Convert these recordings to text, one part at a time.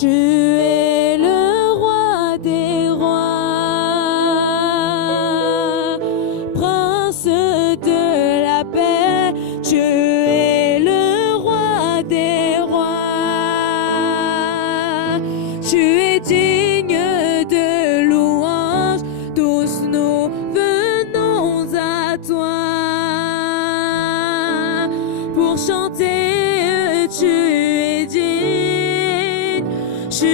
Tu es le roi des rois, prince de la paix. Tu es le roi des rois. Tu es digne de louange, tous nous venons à toi pour chanter. Tu es digne, tu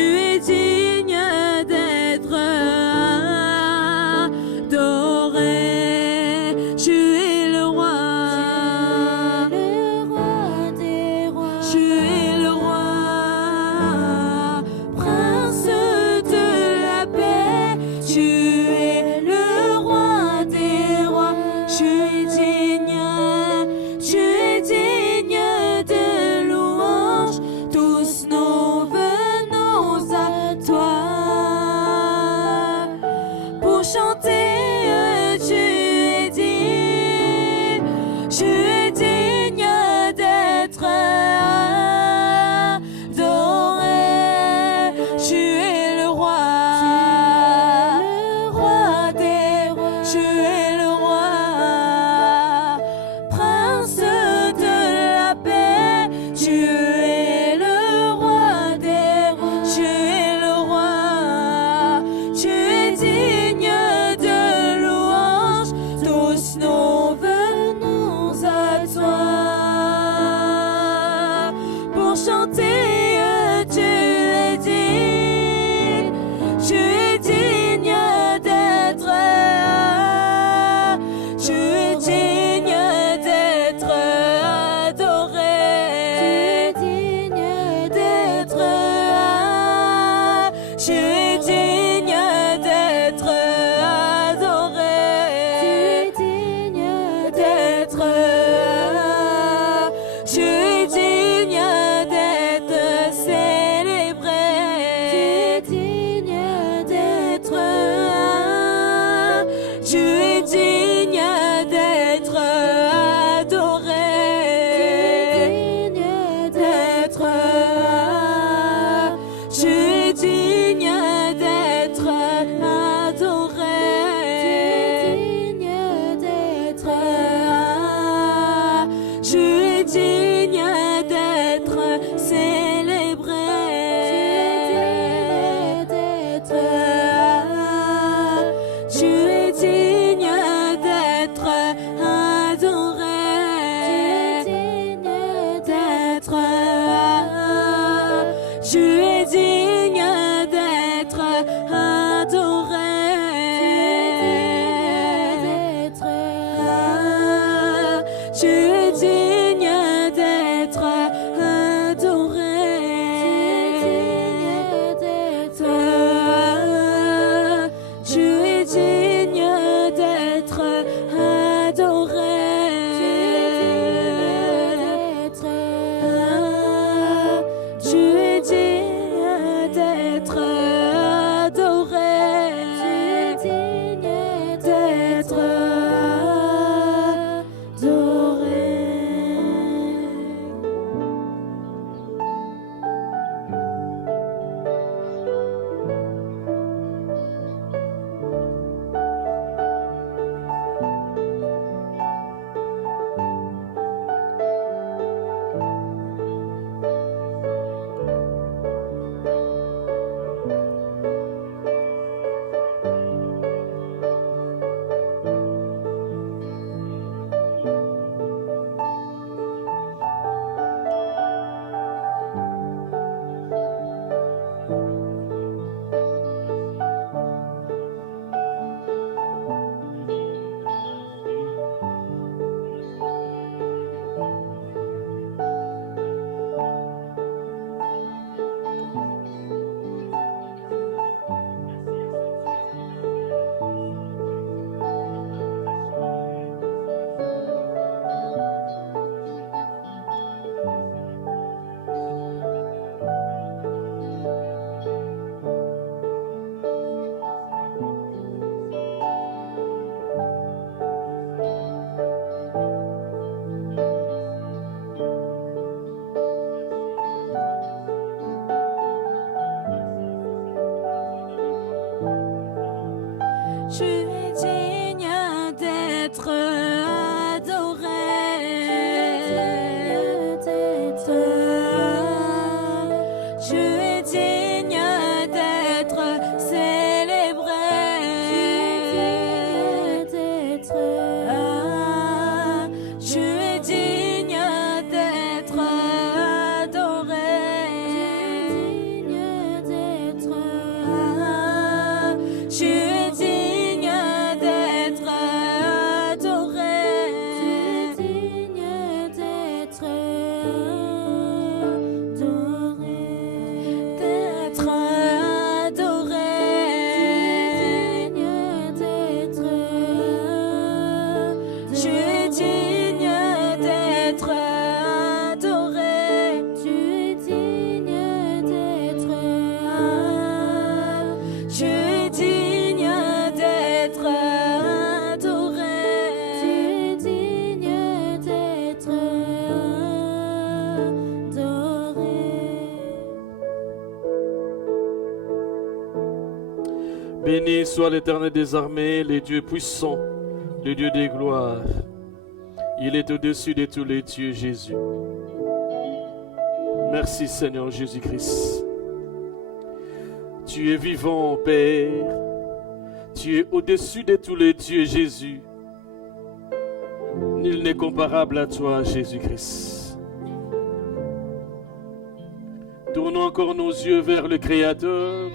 tu es digne d'être adoré. Tu es digne d'être célébré. Tu es digne d'être adoré. Tu es digne d'être adoré. D'être adoré. Tu es digne d'être adoré. Tu es digne d'être adoré. Tu es digne d'être adoré. Tu es digne d'être adoré. Béni soit l'Éternel des armées, les dieux puissants, le Dieu des gloires. Il est au-dessus de tous les dieux, Jésus. Merci Seigneur Jésus-Christ. Tu es vivant, Père. Tu es au-dessus de tous les dieux, Jésus. Nul n'est comparable à toi, Jésus-Christ. Tournons encore nos yeux vers le Créateur,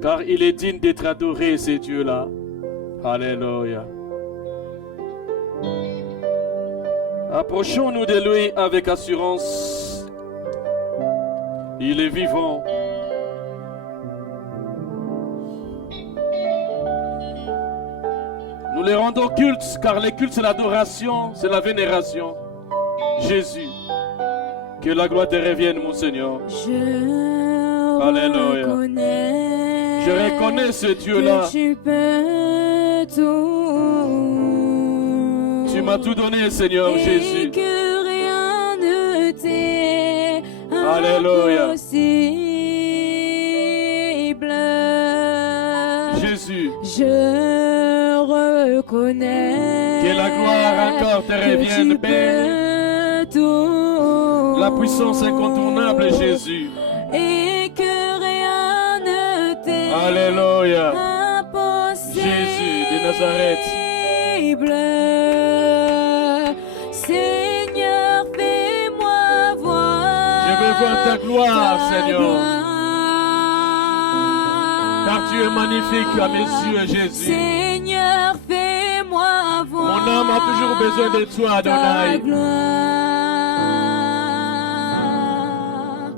car il est digne d'être adoré, ce Dieu-là. Alléluia. Approchons-nous de lui avec assurance. Il est vivant. Nous les rendons culte, car le culte c'est l'adoration, c'est la vénération. Jésus, que la gloire te revienne, mon Seigneur. Alléluia. Je reconnais ce Dieu-là. Tu peux tout. Tu m'as tout donné, Seigneur Et Jésus. que rien ne t'est Alléluia. impossible. Jésus, Je reconnais que la gloire encore te revienne, Père. tout. La puissance incontournable, Jésus. Et que rien ne t'est Alléluia. impossible. Jésus de Nazareth. Seigneur, fais-moi voir. Je veux voir ta gloire, Seigneur. Car tu es magnifique à mes yeux, Jésus. Seigneur, fais-moi voir. Mon âme a toujours besoin de toi, ta Adonai. gloire.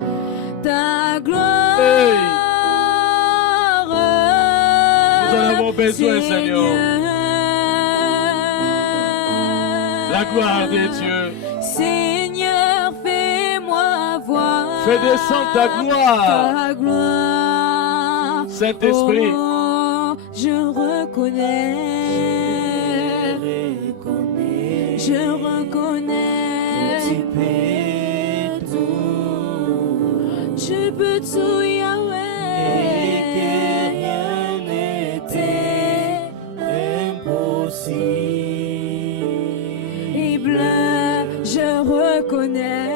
Ta gloire. Hey. Nous en avons besoin, Seigneur. La gloire de Dieu. Seigneur, fais-moi voir. Fais descendre ta gloire. Ta gloire. Saint-Esprit. Oh, je reconnais. Je reconnais. Tu peux tout. Tu peux tout, Yahweh. Et que rien n'était impossible. Je reconnais.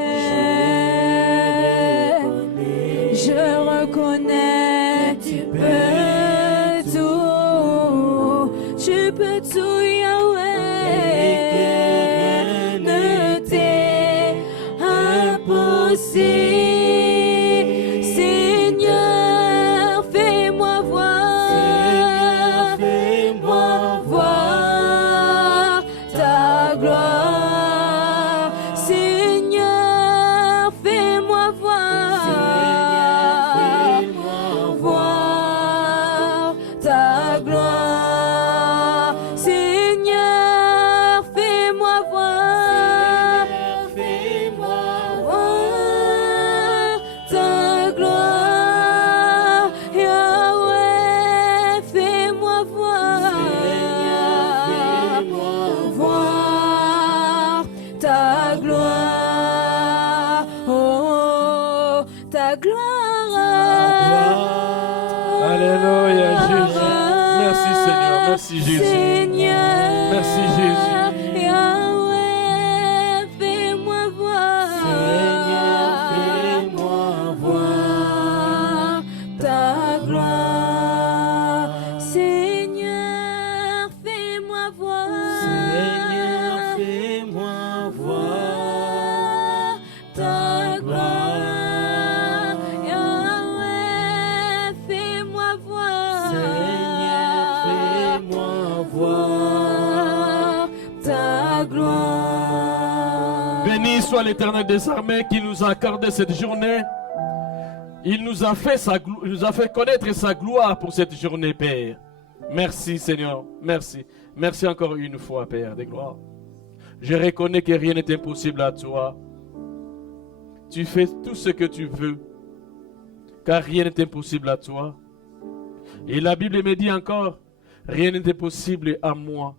Je reconnais. Tu peux tout. Tu peux tout, Yahweh. Ne t'est impossible. Seigneur, fais-moi voir. Fais-moi voir ta gloire. Seigneur, fais-moi voir. Voir ta gloire. Seigneur, fais-moi voir. Voir ta gloire. Yahweh, fais-moi voir. Voir ta gloire. Oh, ta gloire. Alléluia, Jésus. Merci Seigneur, merci Jésus. Seigneur, Merci Jésus. Yahweh, fais-moi voir. Seigneur, fais-moi voir ta gloire. Seigneur, fais-moi voir. Seigneur, fais-moi voir ta gloire. Yahweh, fais-moi voir. Seigneur, fais-moi voir ta gloire. Béni soit l'Éternel des armées qui nous a accordé cette journée. Il nous a fait connaître sa gloire pour cette journée, Père. Merci Seigneur, merci. Merci encore une fois, Père des gloires. Je reconnais que rien n'est impossible à toi. Tu fais tout ce que tu veux, car rien n'est impossible à toi. Et la Bible me dit encore, rien n'est impossible à moi,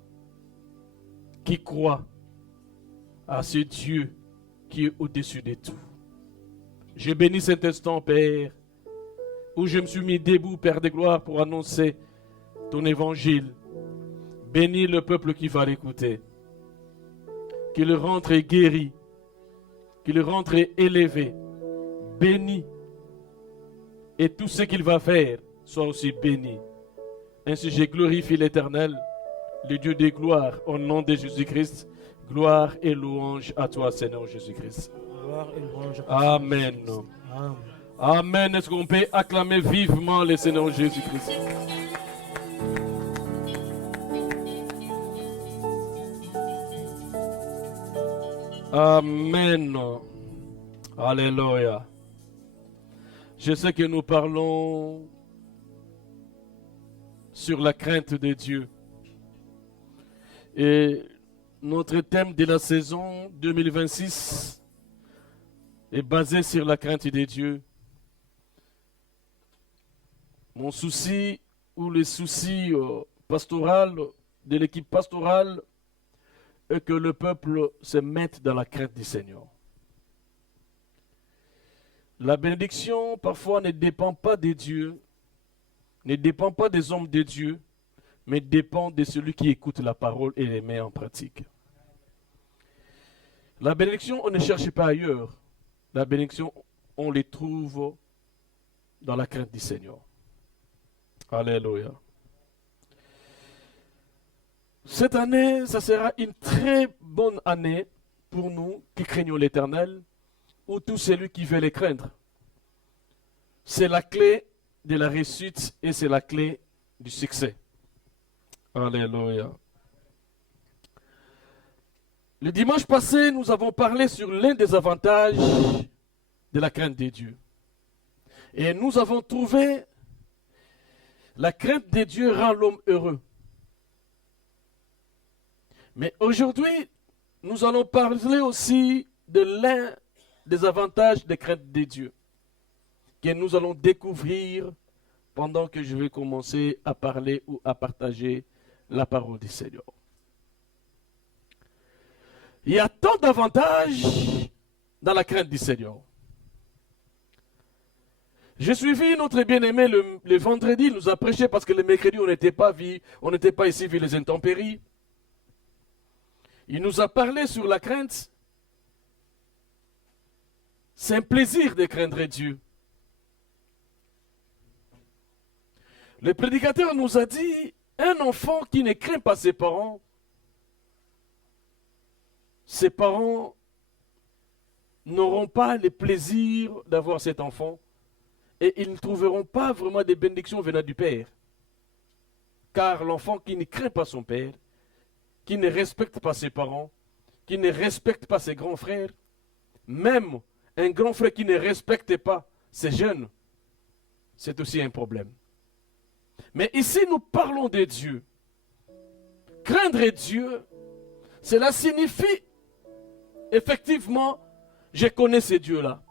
qui croit à ce Dieu qui est au-dessus de tout. Je bénis cet instant, Père, où je me suis mis debout, Père de gloire, pour annoncer ton évangile. Bénis le peuple qui va l'écouter. Qu'il rentre guéri, qu'il rentre élevé, béni. Et tout ce qu'il va faire soit aussi béni. Ainsi, je glorifie l'Éternel, le Dieu des gloires, au nom de Jésus-Christ. Gloire et louange à toi, Seigneur Jésus-Christ. gloire et louange. Amen. Amen. Amen. Est-ce qu'on peut acclamer vivement le Seigneur Jésus-Christ? Amen. Alléluia. Je sais que nous parlons sur la crainte de Dieu. Et notre thème de la saison 2026 est basé sur la crainte de Dieu. Mon souci ou le souci pastoral de l'équipe pastorale est que le peuple se mette dans la crainte du Seigneur. La bénédiction parfois ne dépend pas de Dieu, ne dépend pas des hommes de Dieu, mais dépend de celui qui écoute la parole et les met en pratique. La bénédiction, on ne cherche pas ailleurs. La bénédiction, on les trouve dans la crainte du Seigneur. Alléluia. Cette année, ça sera une très bonne année pour nous qui craignons l'Éternel, ou tout celui qui veut les craindre. C'est la clé de la réussite et c'est la clé du succès. Alléluia. Le dimanche passé, nous avons parlé sur l'un des avantages de la crainte de Dieu. Et nous avons trouvé la crainte de Dieu rend l'homme heureux. Mais aujourd'hui, nous allons parler aussi de l'un des avantages de crainte de Dieu que nous allons découvrir pendant que je vais commencer à parler ou à partager la parole du Seigneur. Il y a tant d'avantages dans la crainte du Seigneur. J'ai suivi notre bien-aimé le vendredi, il nous a prêché parce que le mercredi on n'était pas ici vu les intempéries. Il nous a parlé sur la crainte. C'est un plaisir de craindre Dieu. Le prédicateur nous a dit, un enfant qui ne craint pas ses parents n'auront pas le plaisir d'avoir cet enfant et ils ne trouveront pas vraiment des bénédictions venant du Père. Car l'enfant qui ne craint pas son Père, qui ne respecte pas ses parents, qui ne respecte pas ses grands frères, même un grand frère qui ne respecte pas ses jeunes, c'est aussi un problème. Mais ici, nous parlons de Dieu. Craindre Dieu, cela signifie, effectivement, je connais ce Dieu-là.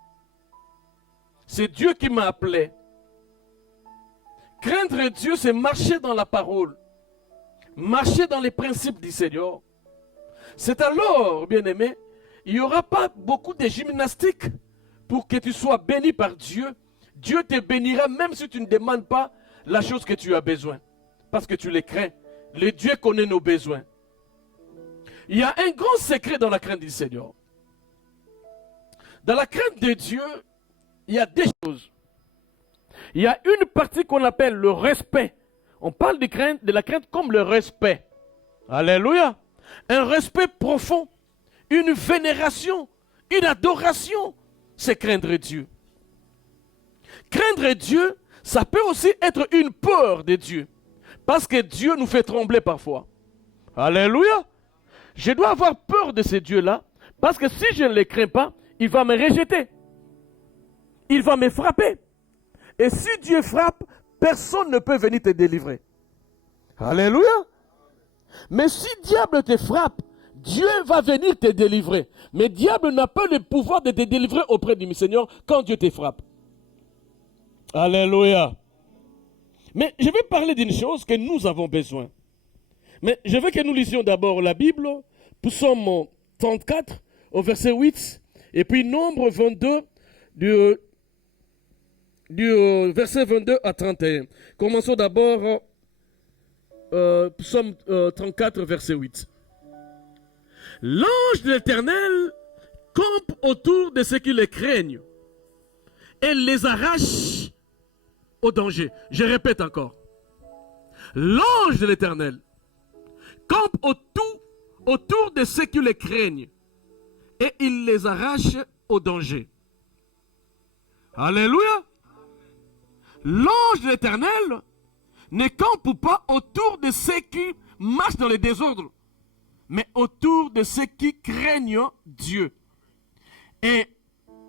C'est Dieu qui m'a appelé. Craindre Dieu, c'est marcher dans la parole. Marcher dans les principes du Seigneur. C'est alors, bien-aimé, il n'y aura pas beaucoup de gymnastique pour que tu sois béni par Dieu. Dieu te bénira même si tu ne demandes pas la chose que tu as besoin. parce que tu les crains. Le Dieu connaît nos besoins. Il y a un grand secret dans la crainte du Seigneur. Dans la crainte de Dieu, il y a des choses. Il y a une partie qu'on appelle le respect. On parle de la crainte comme le respect. Alléluia. Un respect profond, une vénération, une adoration, c'est craindre Dieu. Craindre Dieu, ça peut aussi être une peur de Dieu. Parce que Dieu nous fait trembler parfois. Alléluia. Je dois avoir peur de ce Dieu-là, parce que si je ne le crains pas, il va me rejeter. Il va me frapper. Et si Dieu frappe, personne ne peut venir te délivrer. Alléluia. Mais si diable te frappe, Dieu va venir te délivrer. Mais diable n'a pas le pouvoir de te délivrer auprès du Seigneur quand Dieu te frappe. Alléluia. Mais je vais parler d'une chose que nous avons besoin. Mais je veux que nous lisions d'abord la Bible, Psaume 34 au verset 8, et puis Nombre 22 du verset 22 à 31. Commençons d'abord Psaume 34 verset 8. L'ange de l'Éternel campe autour de ceux qui le craignent et les arrache au danger. Je répète encore. L'ange de l'Éternel campe autour de ceux qui le craignent et il les arrache au danger. Alléluia. L'ange de l'Éternel ne campe pas autour de ceux qui marchent dans le désordre, mais autour de ceux qui craignent Dieu. Et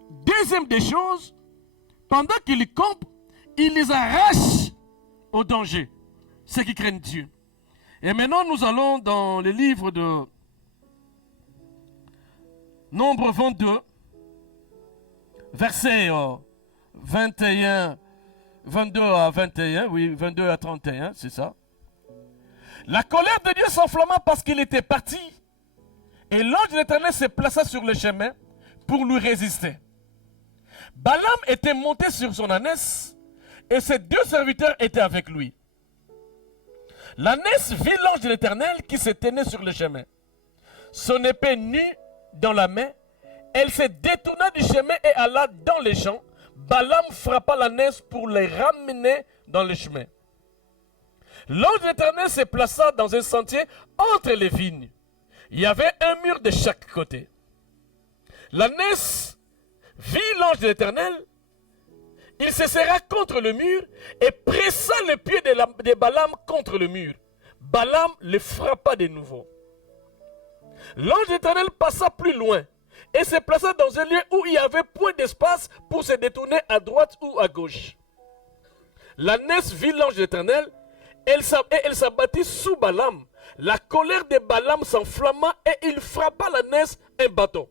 deuxième des choses, pendant qu'il campe, il les arrache au danger, ceux qui craignent Dieu. Et maintenant, nous allons dans le livre de Nombre 22, versets 22 à 21, oui, 22 à 31, c'est ça. La colère de Dieu s'enflamma parce qu'il était parti. Et l'ange de l'Éternel se plaça sur le chemin pour lui résister. Balaam était monté sur son ânesse et ses deux serviteurs étaient avec lui. L'ânesse vit l'ange de l'Éternel qui se tenait sur le chemin. Son épée nue dans la main, elle se détourna du chemin et alla dans les champs. Balaam frappa l'ânesse pour les ramener dans le chemin. L'ange de l'Éternel se plaça dans un sentier entre les vignes. Il y avait un mur de chaque côté. L'ânesse vit l'ange de l'Éternel. Il se serra contre le mur et pressa le pied de Balaam contre le mur. Balaam le frappa de nouveau. L'ange de l'Éternel passa plus loin et se plaça dans un lieu où il y avait point d'espace pour se détourner à droite ou à gauche. L'ânesse vit l'ange de l'Éternel et elle s'abattit sous Balaam. La colère de Balaam s'enflamma et il frappa l'ânesse un bâton.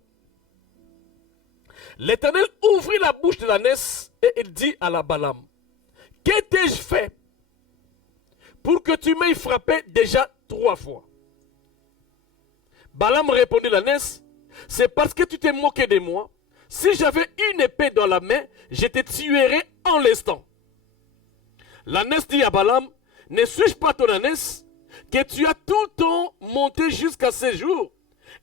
L'Éternel ouvrit la bouche de l'ânesse et il dit à la Balaam, « Que t'ai-je fait pour que tu m'aies frappé déjà 3 fois ?» Balaam répondit à l'ânesse, « C'est parce que tu t'es moqué de moi. Si j'avais une épée dans la main, je te tuerais en l'instant. » L'ânesse dit à Balaam, « Ne suis-je pas ton ânesse que tu as tout le temps monté jusqu'à ce jour?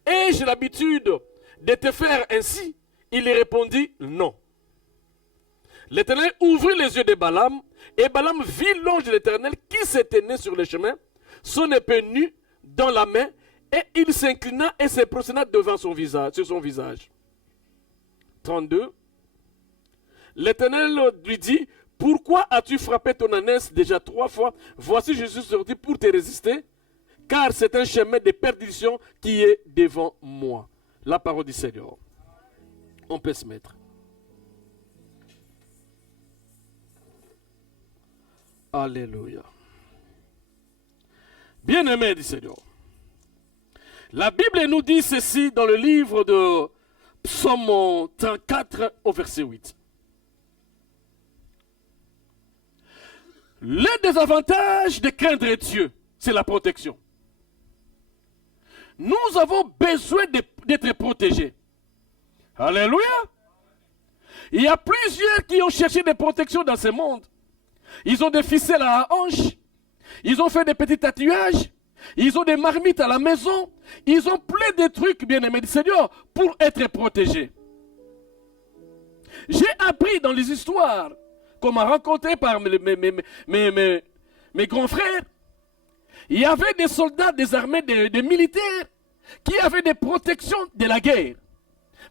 Et j'ai l'habitude de te faire ainsi. » Il lui répondit non. L'Éternel ouvrit les yeux de Balaam et Balaam vit l'ange de l'Éternel qui se tenait sur le chemin, son épée nue dans la main, et il s'inclina et se prosterna devant son visage, sur son visage. 32. L'Éternel lui dit, « Pourquoi as-tu frappé ton ânesse déjà 3 fois? Voici, je suis sorti pour te résister, car c'est un chemin de perdition qui est devant moi. » La parole du Seigneur. On peut se mettre. Alléluia. Bien-aimé du Seigneur. La Bible nous dit ceci dans le livre de Psaume 34 au verset 8. L'un des avantages de craindre Dieu, c'est la protection. Nous avons besoin d'être protégés. Alléluia. Il y a plusieurs qui ont cherché des protections dans ce monde. Ils ont des ficelles à hanches. Ils ont fait des petits tatouages. Ils ont des marmites à la maison. Ils ont plein de trucs, bien-aimés du Seigneur, pour être protégés. J'ai appris dans les histoires qu'on m'a raconté par mes grands frères. Il y avait des soldats des armées, des militaires, qui avaient des protections de la guerre.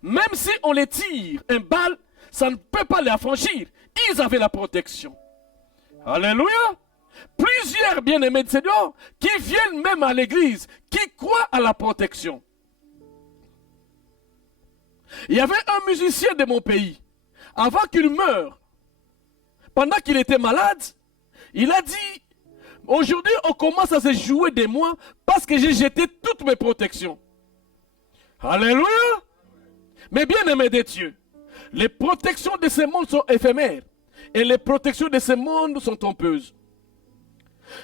Même si on les tire une balle, ça ne peut pas les affranchir. Ils avaient la protection. Alléluia. Plusieurs bien-aimés de Seigneur qui viennent même à l'église, qui croient à la protection. Il y avait un musicien de mon pays, avant qu'il meure, pendant qu'il était malade, il a dit, aujourd'hui on commence à se jouer de moi parce que j'ai jeté toutes mes protections. Alléluia. Mais bien-aimés de Dieu, les protections de ce monde sont éphémères et les protections de ce monde sont trompeuses.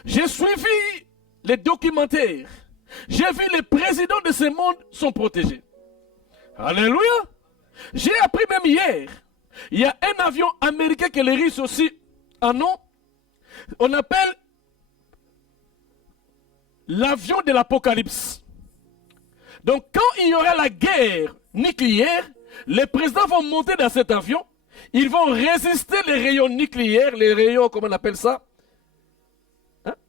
J'ai suivi les documentaires. J'ai vu les présidents de ce monde sont protégés. Alléluia. J'ai appris même hier. Il y a un avion américain que les Russes aussi en ont. On appelle l'avion de l'apocalypse. Donc quand il y aura la guerre nucléaire, les présidents vont monter dans cet avion. Ils vont résister les rayons nucléaires, les rayons, comment on appelle ça?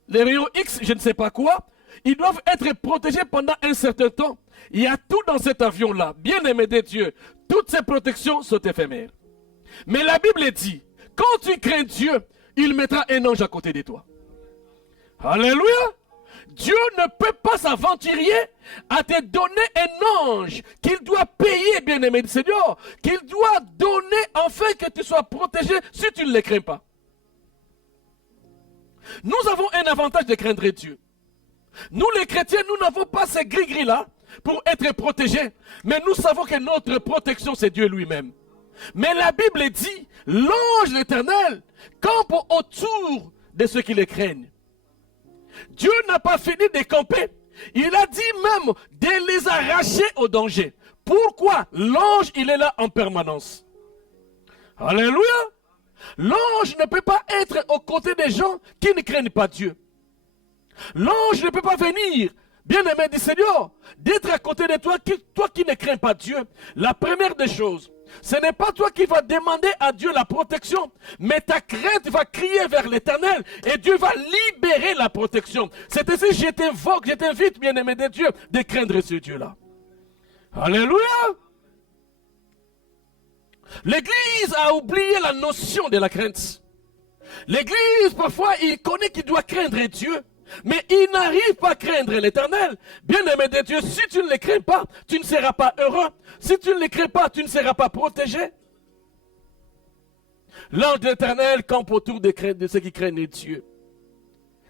Les rayons X, je ne sais pas quoi, ils doivent être protégés pendant un certain temps. Il y a tout dans cet avion-là. Bien-aimé de Dieu, toutes ces protections sont éphémères. Mais la Bible dit, quand tu crains Dieu, il mettra un ange à côté de toi. Alléluia. Dieu ne peut pas s'aventurer à te donner un ange qu'il doit payer, bien-aimé du Seigneur, qu'il doit donner afin que tu sois protégé si tu ne le crains pas. Nous avons un avantage de craindre Dieu. Nous les chrétiens, nous n'avons pas ces gris-gris-là pour être protégés. Mais nous savons que notre protection, c'est Dieu lui-même. Mais la Bible dit, l'ange l'Éternel campe autour de ceux qui les craignent. Dieu n'a pas fini de camper. Il a dit même de les arracher au danger. Pourquoi? L'ange, il est là en permanence. Alléluia. L'ange ne peut pas être aux côtés des gens qui ne craignent pas Dieu. L'ange ne peut pas venir, bien-aimé du Seigneur, d'être à côté de toi, toi qui ne crains pas Dieu. La première des choses, ce n'est pas toi qui vas demander à Dieu la protection, mais ta crainte va crier vers l'Éternel et Dieu va libérer la protection. C'est ainsi je t'invoque, je t'invite, bien-aimé de Dieu, de craindre ce Dieu-là. Alléluia. L'Église a oublié la notion de la crainte. L'Église, parfois, il connaît qu'il doit craindre Dieu, mais il n'arrive pas à craindre l'Éternel. Bien-aimé de Dieu, si tu ne le crains pas, tu ne seras pas heureux. Si tu ne le crains pas, tu ne seras pas protégé. L'ange de l'Éternel campe autour de ceux qui craignent Dieu.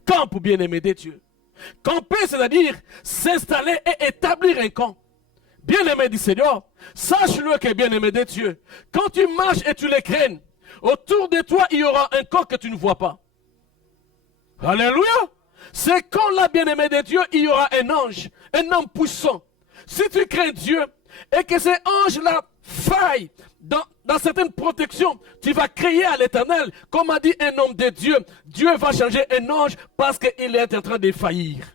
Campe, bien-aimé de Dieu. Camper, c'est-à-dire s'installer et établir un camp. Bien-aimé du Seigneur, sache-le que bien-aimé de Dieu, quand tu marches et tu les crains, autour de toi, il y aura un camp que tu ne vois pas. Alléluia. C'est quand là, bien-aimé de Dieu, il y aura un ange, un homme puissant. Si tu crains Dieu et que cet ange-là faille dans certaines protections, tu vas crier à l'Éternel. Comme a dit un homme de Dieu, Dieu va changer un ange parce qu'il est en train de faillir.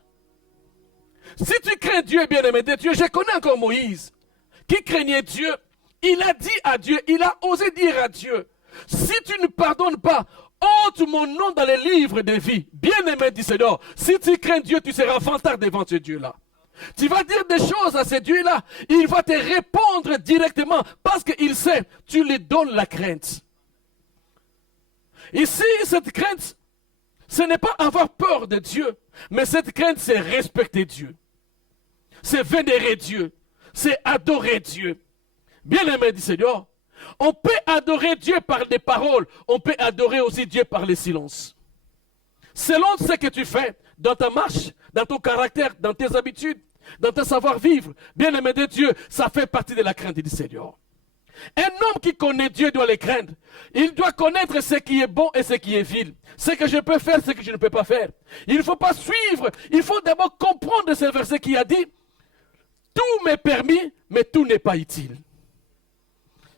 Si tu crains Dieu, bien-aimé de Dieu, je connais encore Moïse, qui craignait Dieu. Il a dit à Dieu, il a osé dire à Dieu, si tu ne pardonnes pas, ôte mon nom dans les livres de vie. Bien-aimé du Seigneur, si tu crains Dieu, tu seras vantard devant ce Dieu-là. Tu vas dire des choses à ce Dieu-là, il va te répondre directement parce qu'il sait, tu lui donnes la crainte. Ici, cette crainte, ce n'est pas avoir peur de Dieu, mais cette crainte, c'est respecter Dieu. C'est vénérer Dieu. C'est adorer Dieu. Bien-aimé du Seigneur, on peut adorer Dieu par des paroles, on peut adorer aussi Dieu par les silences. Selon ce que tu fais dans ta marche, dans ton caractère, dans tes habitudes, dans ton savoir-vivre, bien-aimé de Dieu, ça fait partie de la crainte du Seigneur. Un homme qui connaît Dieu doit le craindre. Il doit connaître ce qui est bon et ce qui est vil. Ce que je peux faire, ce que je ne peux pas faire. Il ne faut pas suivre. Il faut d'abord comprendre ce verset qui a dit « Tout m'est permis, mais tout n'est pas utile. »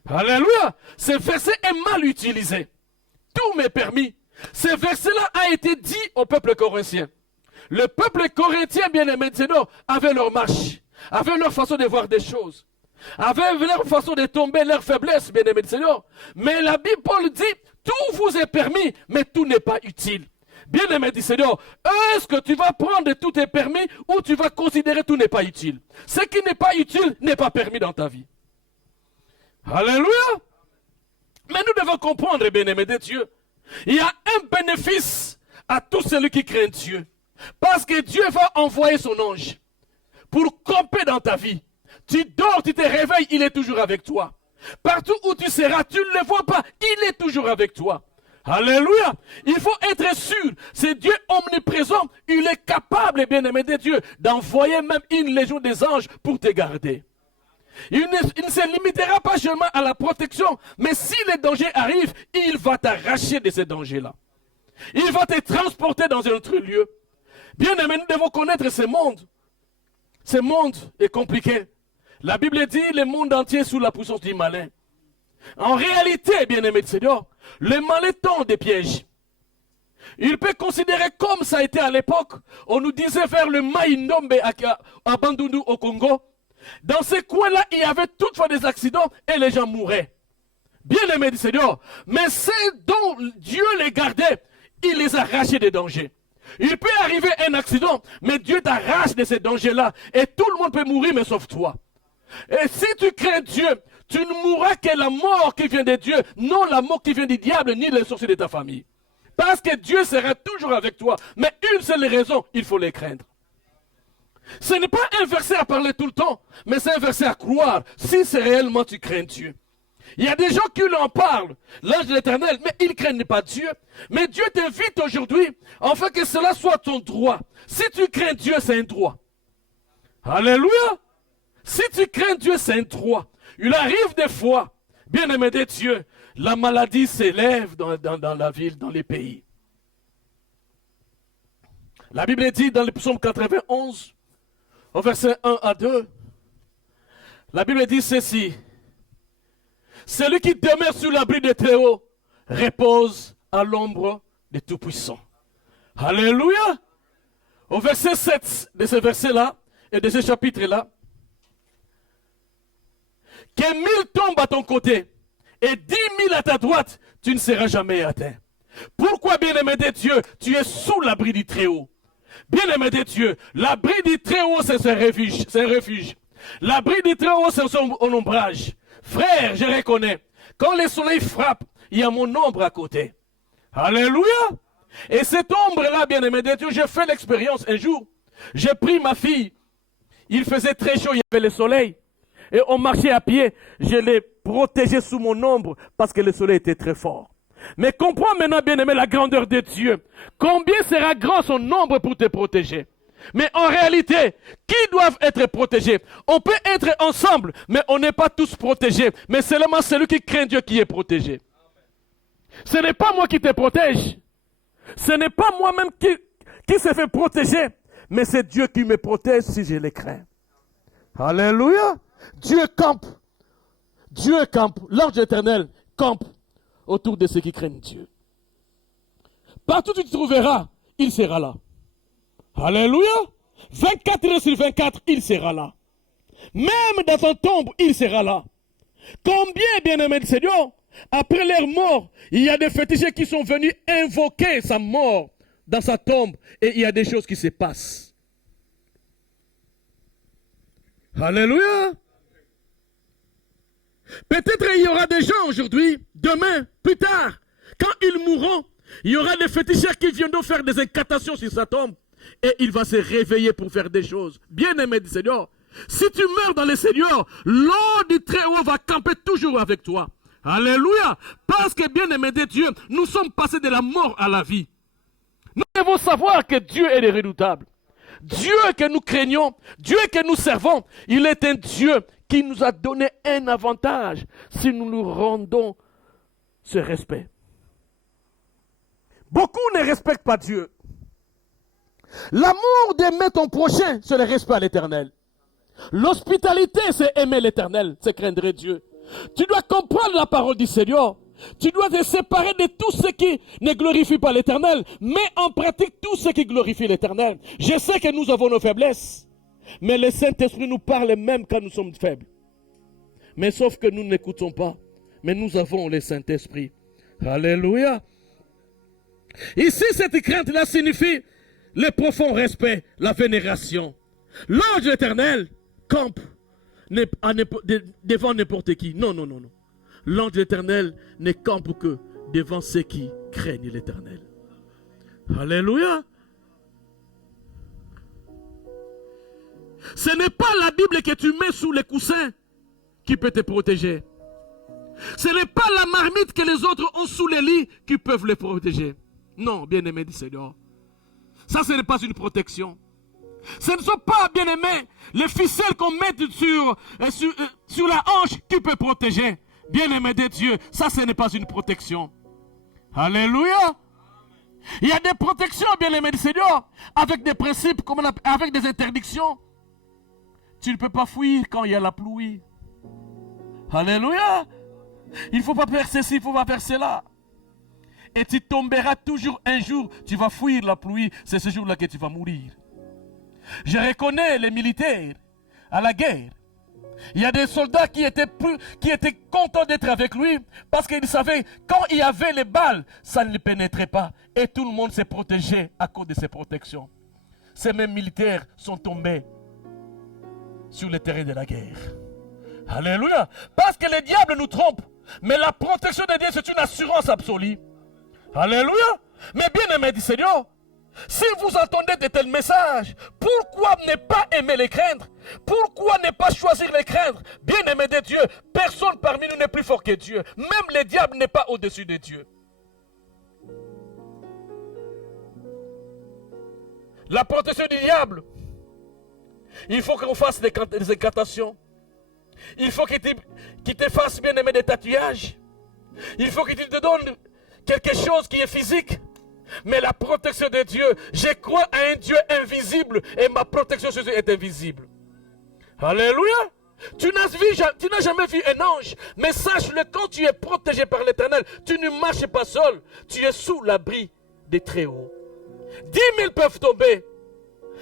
Alléluia. Ce verset est mal utilisé. Tout m'est permis, Ce verset-là a été dit au peuple corinthien. Le peuple corinthien, bien aimé, avait leur marche, avait leur façon de voir des choses, avait leur façon de tomber, leur faiblesse, bien aimé, mais la Bible, Paul dit, tout vous est permis, mais tout n'est pas utile. Bien aimé, dit Seigneur, est-ce que tu vas prendre tout est permis ou tu vas considérer tout n'est pas utile? Ce qui n'est pas utile n'est pas permis dans ta vie. Alléluia. Mais nous devons comprendre, bien aimé de Dieu, il y a un bénéfice à tout celui qui craint Dieu. Parce que Dieu va envoyer son ange pour camper dans ta vie. Tu dors, tu te réveilles, il est toujours avec toi. Partout où tu seras, tu ne le vois pas, il est toujours avec toi. Alléluia. Il faut être sûr, c'est Dieu omniprésent, il est capable, bien aimé de Dieu, d'envoyer même une légion des anges pour te garder. Il ne se limitera pas seulement à la protection, mais si les dangers arrivent, il va t'arracher de ces dangers-là. Il va te transporter dans un autre lieu. Bien aimé, nous devons connaître ce monde. Ce monde est compliqué. La Bible dit le monde entier sous la puissance du malin. En réalité, bien aimé de Seigneur, le malin tend des pièges. Il peut considérer comme ça a été à l'époque. On nous disait vers le Maïnombe à Bandundu au Congo. Dans ces coins-là, il y avait toutefois des accidents et les gens mouraient. Bien aimé du Seigneur. Mais ceux dont Dieu les gardait, il les arrachait des dangers. Il peut arriver un accident, mais Dieu t'arrache de ces dangers-là. Et tout le monde peut mourir, mais sauf toi. Et si tu crains Dieu, tu ne mourras que la mort qui vient de Dieu, non la mort qui vient du diable, ni les sorciers de ta famille. Parce que Dieu sera toujours avec toi. Mais une seule raison, il faut les craindre. Ce n'est pas un verset à parler tout le temps, mais c'est un verset à croire, si c'est réellement tu crains Dieu. Il y a des gens qui en parlent, l'ange de l'Éternel, mais ils ne craignent pas Dieu. Mais Dieu t'invite aujourd'hui, afin que cela soit ton droit. Si tu crains Dieu, c'est un droit. Alléluia. Si tu crains Dieu, c'est un droit. Il arrive des fois, bien aimé de Dieu, la maladie s'élève dans la ville, dans les pays. La Bible dit dans le psaume 91, au verset 1 à 2, la Bible dit ceci. Celui qui demeure sous l'abri de Très-Haut repose à l'ombre de Tout-Puissant. Alléluia. Au verset 7 de ce verset-là et de ce chapitre-là, que 1000 tombent à ton côté et 10 000 à ta droite, tu ne seras jamais atteint. Pourquoi, bien-aimé de Dieu, tu es sous l'abri du Très-Haut? Bien-aimé de Dieu, l'abri du Très-Haut, c'est un refuge. C'est un refuge. L'abri du Très-Haut, c'est son ombrage. Frère, je reconnais, quand le soleil frappe, il y a mon ombre à côté. Alléluia. Et cette ombre-là, bien-aimé de Dieu, j'ai fait l'expérience un jour. J'ai pris ma fille. Il faisait très chaud, il y avait le soleil. Et on marchait à pied. Je l'ai protégée sous mon ombre parce que le soleil était très fort. Mais comprends maintenant, bien-aimé, la grandeur de Dieu. Combien sera grand son ombre pour te protéger? Mais en réalité, qui doivent être protégés? On peut être ensemble, mais on n'est pas tous protégés. Mais seulement celui qui craint Dieu qui est protégé. Ce n'est pas moi qui te protège. Ce n'est pas moi-même qui se fait protéger. Mais c'est Dieu qui me protège si je le crains. Alléluia. Dieu campe. Dieu campe. L'ange éternel campe autour de ceux qui craignent Dieu. Partout où tu te trouveras, il sera là. Alléluia. 24 heures sur 24, il sera là. Même dans ton tombe, il sera là. Combien, bien-aimés du Seigneur, après leur mort, il y a des féticheurs qui sont venus invoquer sa mort dans sa tombe et il y a des choses qui se passent. Alléluia. Peut-être il y aura des gens aujourd'hui, demain, plus tard, quand ils mourront, il y aura des féticheurs qui viendront faire des incantations sur sa tombe et il va se réveiller pour faire des choses. Bien-aimé du Seigneur, si tu meurs dans le Seigneur, l'eau du Très-Haut va camper toujours avec toi. Alléluia. Parce que, bien-aimé de Dieu, nous sommes passés de la mort à la vie. Nous devons savoir que Dieu est le redoutable. Dieu que nous craignons, Dieu que nous servons, il est un Dieu qui nous a donné un avantage si nous nous rendons ce respect. Beaucoup ne respectent pas Dieu. L'amour d'aimer ton prochain, c'est le respect à l'Éternel. L'hospitalité, c'est aimer l'Éternel, c'est craindre Dieu. Tu dois comprendre la parole du Seigneur. Tu dois te séparer de tout ce qui ne glorifie pas l'Éternel. Mets en pratique tout ce qui glorifie l'Éternel. Je sais que nous avons nos faiblesses. Mais le Saint-Esprit nous parle même quand nous sommes faibles. Mais sauf que nous n'écoutons pas. Mais nous avons le Saint-Esprit. Alléluia. Ici, cette crainte-là signifie le profond respect, la vénération. L'ange de l'Éternel campe devant n'importe qui. Non, non, non, non. L'ange de l'Éternel ne campe que devant ceux qui craignent l'Éternel. Alléluia. Ce n'est pas la Bible que tu mets sous les coussins qui peut te protéger. Ce n'est pas la marmite que les autres ont sous les lits qui peuvent les protéger. Non, bien-aimé du Seigneur. Ça, ce n'est pas une protection. Ce ne sont pas, bien-aimés, les ficelles qu'on met sur la hanche qui peut protéger. Bien-aimé de Dieu, ça, ce n'est pas une protection. Alléluia. Il y a des protections, bien-aimé du Seigneur, avec des principes, avec des interdictions. Tu ne peux pas fuir quand il y a la pluie. Alléluia. Il ne faut pas faire ceci, il ne faut pas faire cela. Et tu tomberas toujours un jour, tu vas fuir la pluie, c'est ce jour-là que tu vas mourir. Je reconnais les militaires à la guerre. Il y a des soldats qui étaient contents d'être avec lui parce qu'ils savaient quand il y avait les balles, ça ne les pénétrait pas. Et tout le monde s'est protégé à cause de ces protections. Ces mêmes militaires sont tombés sur le terrain de la guerre. Alléluia. Parce que le diable nous trompe. Mais la protection de Dieu, c'est une assurance absolue. Alléluia. Mais bien aimé du Seigneur, si vous entendez de tels messages, pourquoi ne pas aimer les craindre? Pourquoi ne pas choisir les craindre? Bien aimé de Dieu, personne parmi nous n'est plus fort que Dieu. Même le diable n'est pas au-dessus de Dieu. La protection du diable, il faut qu'on fasse des incantations. Il faut qu'il te fasse, bien aimé, des tatouages. Il faut qu'il te donne quelque chose qui est physique. Mais la protection de Dieu, je crois à un Dieu invisible et ma protection sur Dieu est invisible. Alléluia. Tu n'as jamais vu un ange, mais sache-le, quand tu es protégé par l'Éternel, tu ne marches pas seul, tu es sous l'abri des Très-Hauts. 10 000 peuvent tomber,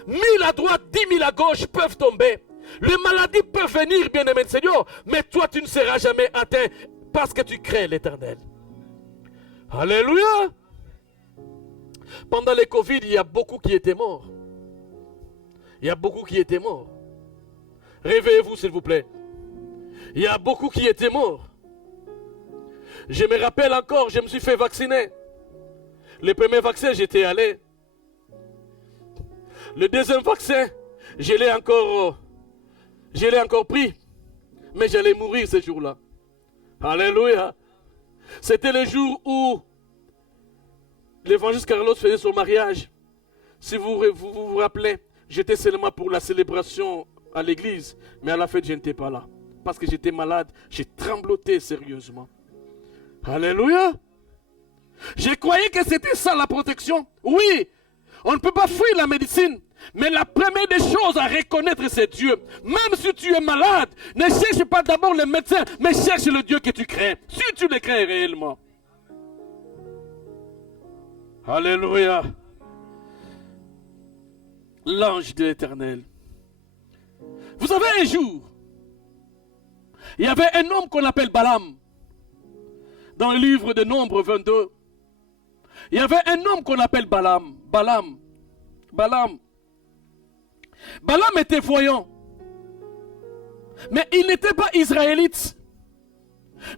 1000 à droite, 10 000 à gauche peuvent tomber. Les maladies peuvent venir, bien-aimé de Seigneur, mais toi tu ne seras jamais atteint parce que tu crains l'Éternel. Alléluia. Pendant le Covid, il y a beaucoup qui étaient morts. Il y a beaucoup qui étaient morts. Réveillez-vous, s'il vous plaît. Il y a beaucoup qui étaient morts. Je me rappelle encore, je me suis fait vacciner. Le premier vaccin, j'étais allé. Le deuxième vaccin, je l'ai encore pris. Mais j'allais mourir ce jour-là. Alléluia. C'était le jour où l'évangile Carlos faisait son mariage. Si vous vous rappelez, j'étais seulement pour la célébration à l'église. Mais à la fête, je n'étais pas là. Parce que j'étais malade. J'ai trembloté sérieusement. Alléluia. Je croyais que c'était ça la protection. Oui, on ne peut pas fuir la médecine. Mais la première des choses à reconnaître, c'est Dieu. Même si tu es malade, ne cherche pas d'abord le médecin, mais cherche le Dieu que tu crains. Si tu le crains réellement. Alléluia. L'ange de l'Éternel. Vous savez, un jour, il y avait un homme qu'on appelle Balaam. Dans le livre de Nombres 22. Il y avait un homme qu'on appelle Balaam. Balaam était voyant. Mais il n'était pas israélite.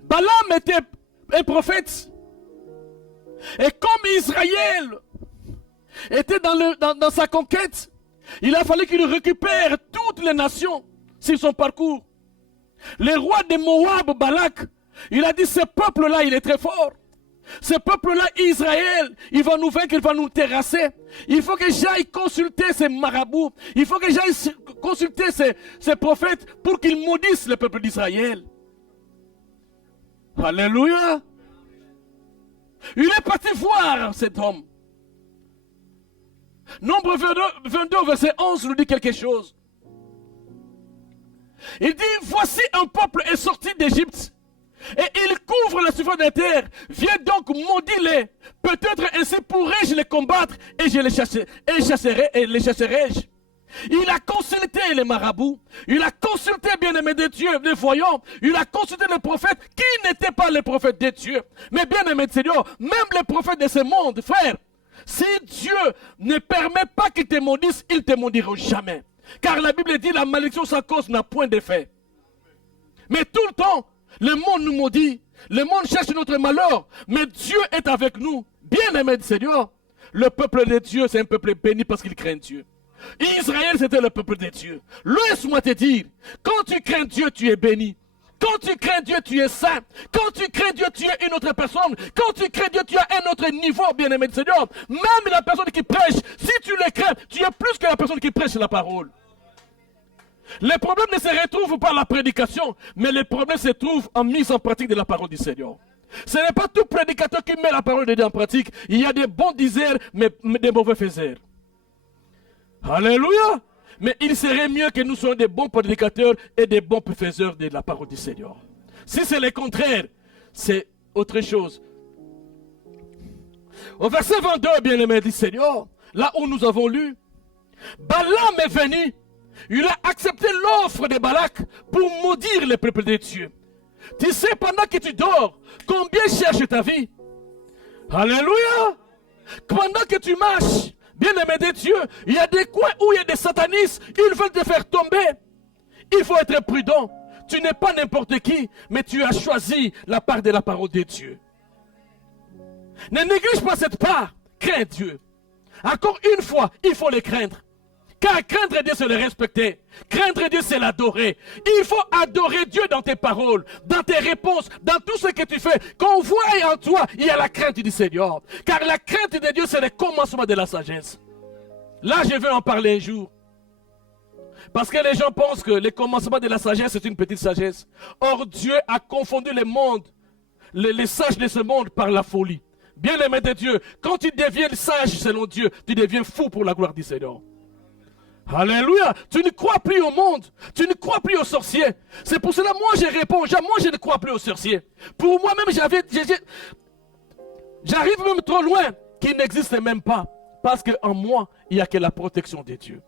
Balaam était un prophète. Et comme Israël était dans sa conquête, il a fallu qu'il récupère toutes les nations sur son parcours. Le roi de Moab, Balak, il a dit, ce peuple-là, il est très fort. Ce peuple-là, Israël, il va nous vaincre, il va nous terrasser. Il faut que j'aille consulter ces marabouts. Il faut que j'aille consulter ces prophètes pour qu'ils maudissent le peuple d'Israël. Alléluia. Il est parti voir cet homme. Nombre 22, verset 11 nous dit quelque chose. Il dit, voici un peuple est sorti d'Égypte. Et il couvre la surface de la terre. Viens donc, maudis-les. Peut-être ainsi pourrais-je les combattre et je les chasserai-je. Il a consulté les marabouts. Il a consulté, bien-aimés de Dieu, les voyants. Il a consulté les prophètes qui n'étaient pas les prophètes de Dieu. Mais bien-aimés de Seigneur, même les prophètes de ce monde, frère, si Dieu ne permet pas qu'ils te maudissent, ils ne te maudiront jamais. Car la Bible dit la malédiction sans cause n'a point d'effet. Mais tout le temps, le monde nous maudit. Le monde cherche notre malheur. Mais Dieu est avec nous. Bien-aimés du Seigneur, le peuple de Dieu, c'est un peuple béni parce qu'il craint Dieu. Israël, c'était le peuple de Dieu. Laisse-moi te dire, quand tu crains Dieu, tu es béni. Quand tu crains Dieu, tu es saint. Quand tu crains Dieu, tu es une autre personne. Quand tu crains Dieu, tu as un autre niveau, bien-aimé du Seigneur. Même la personne qui prêche, si tu le crains, tu es plus que la personne qui prêche la parole. Les problèmes ne se retrouvent pas à la prédication, mais les problèmes se trouvent en mise en pratique de la parole du Seigneur. Ce n'est pas tout prédicateur qui met la parole de Dieu en pratique. Il y a des bons diseurs, mais des mauvais faiseurs. Alléluia! Mais il serait mieux que nous soyons des bons prédicateurs et des bons faiseurs de la parole du Seigneur. Si c'est le contraire, c'est autre chose. Au verset 22, bien-aimé du Seigneur, là où nous avons lu, Balaam est venu. Il a accepté l'offre de Balak pour maudire le peuple de Dieu. Tu sais, pendant que tu dors, combien cherche ta vie? Alléluia! Pendant que tu marches, bien-aimé de Dieu, il y a des coins où il y a des satanistes, ils veulent te faire tomber. Il faut être prudent. Tu n'es pas n'importe qui, mais tu as choisi la part de la parole de Dieu. Ne néglige pas cette part. Crains Dieu. Encore une fois, il faut le craindre. Car craindre Dieu, c'est le respecter. Craindre Dieu, c'est l'adorer. Il faut adorer Dieu dans tes paroles, dans tes réponses, dans tout ce que tu fais. Qu'on voit en toi, il y a la crainte du Seigneur. Car la crainte de Dieu, c'est le commencement de la sagesse. Là, je vais en parler un jour. Parce que les gens pensent que le commencement de la sagesse, c'est une petite sagesse. Or, Dieu a confondu le monde, les sages de ce monde par la folie. Bien-aimé de Dieu, quand tu deviens sage selon Dieu, tu deviens fou pour la gloire du Seigneur. Alléluia. Tu ne crois plus au monde. Tu ne crois plus aux sorciers. C'est pour cela, moi, je réponds. Moi, je ne crois plus aux sorciers. Pour moi-même, j'arrive même trop loin qu'ils n'existent même pas. Parce qu'en moi, il n'y a que la protection de Dieu.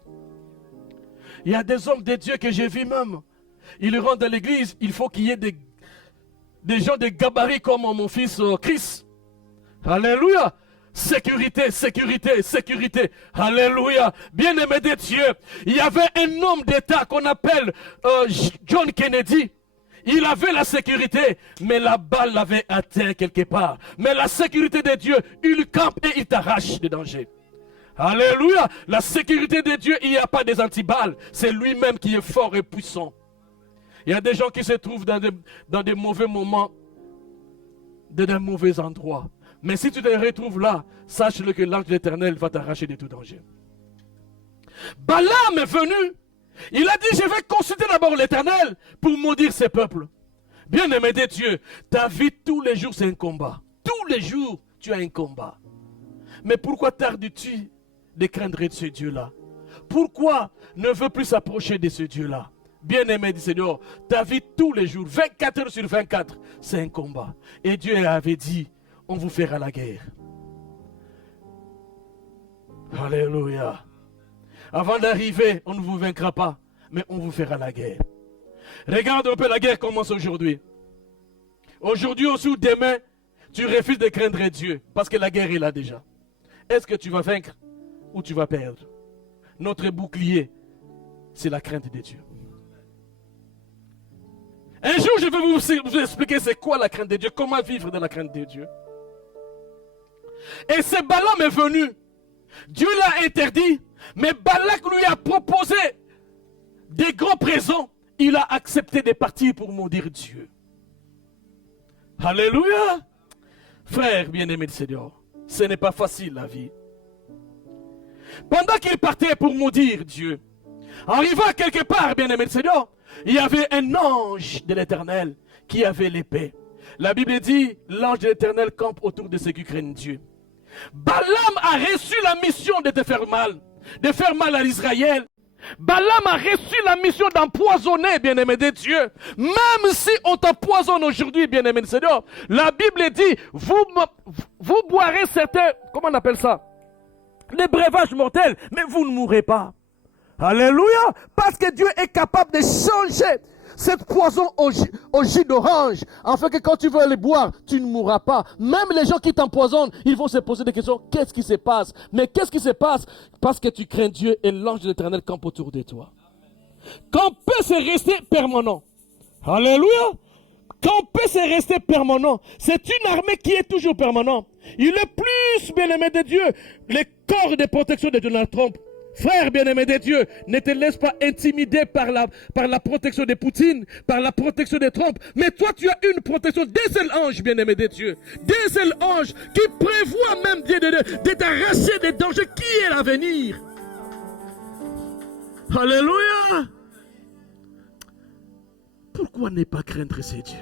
Il y a des hommes de Dieu que j'ai vus même. Ils rentrent dans l'église. Il faut qu'il y ait des gens de gabarit comme mon fils Chris. Alléluia. Sécurité, sécurité, sécurité. Alléluia. Bien-aimé de Dieu, il y avait un homme d'État qu'on appelle John Kennedy. Il avait la sécurité, mais la balle l'avait atteint quelque part. Mais la sécurité de Dieu, il campe et il t'arrache des dangers. Alléluia. La sécurité de Dieu, il n'y a pas des antiballes. C'est lui-même qui est fort et puissant. Il y a des gens qui se trouvent dans des mauvais moments, dans des mauvais endroits. Mais si tu te retrouves là, sache-le que l'ange de l'Éternel va t'arracher de tout danger. Balaam est venu. Il a dit, je vais consulter d'abord l'Éternel pour maudire ses peuples. Bien-aimé de Dieu, ta vie tous les jours c'est un combat. Tous les jours tu as un combat. Mais pourquoi tardes-tu de craindre ce Dieu-là? Pourquoi ne veux plus s'approcher de ce Dieu-là? Bien-aimé du Seigneur, ta vie tous les jours, 24 heures sur 24, c'est un combat. Et Dieu avait dit, on vous fera la guerre. Alléluia. Avant d'arriver, on ne vous vaincra pas, mais on vous fera la guerre. Regarde un peu, la guerre commence aujourd'hui. Aujourd'hui aussi ou demain, tu refuses de craindre Dieu, parce que la guerre est là déjà. Est-ce que tu vas vaincre ou tu vas perdre? Notre bouclier, c'est la crainte de Dieu. Un jour, je vais vous expliquer c'est quoi la crainte de Dieu, comment vivre dans la crainte de Dieu. Et ce Balaam est venu. Dieu l'a interdit, mais Balak lui a proposé des grands présents. Il a accepté de partir pour maudire Dieu. Alléluia. Frère bien-aimé du Seigneur, ce n'est pas facile la vie. Pendant qu'il partait pour maudire Dieu, arrivant quelque part, bien-aimé du Seigneur, il y avait un ange de l'Éternel qui avait l'épée. La Bible dit, l'ange de l'Éternel campe autour de ceux qui craignent Dieu. Balaam a reçu la mission de te faire mal à Israël. Balaam a reçu la mission d'empoisonner, bien-aimé de Dieu. Même si on t'empoisonne aujourd'hui, bien-aimé de Seigneur, la Bible dit, vous boirez certains, comment on appelle ça? Les breuvages mortels, mais vous ne mourrez pas. Alléluia! Parce que Dieu est capable de changer cette poison au jus d'orange, afin que quand tu veux les boire, tu ne mourras pas. Même les gens qui t'empoisonnent, ils vont se poser des questions. Qu'est-ce qui se passe? Mais qu'est-ce qui se passe? Parce que tu crains Dieu et l'ange de l'Éternel campe autour de toi. Qu'on peut se rester permanent. Alléluia! Qu'on peut se rester permanent. C'est une armée qui est toujours permanente. Il est plus bien-aimé de Dieu. Les corps de protection de Donald Trump. Frère bien-aimé de Dieu, ne te laisse pas intimider par la protection de Poutine, par la protection de Trump. Mais toi, tu as une protection d'un seul ange, bien-aimé de Dieu. D'un seul ange qui prévoit même de t'arracher des dangers qui est à venir. Alléluia. Pourquoi ne pas craindre ces dieux?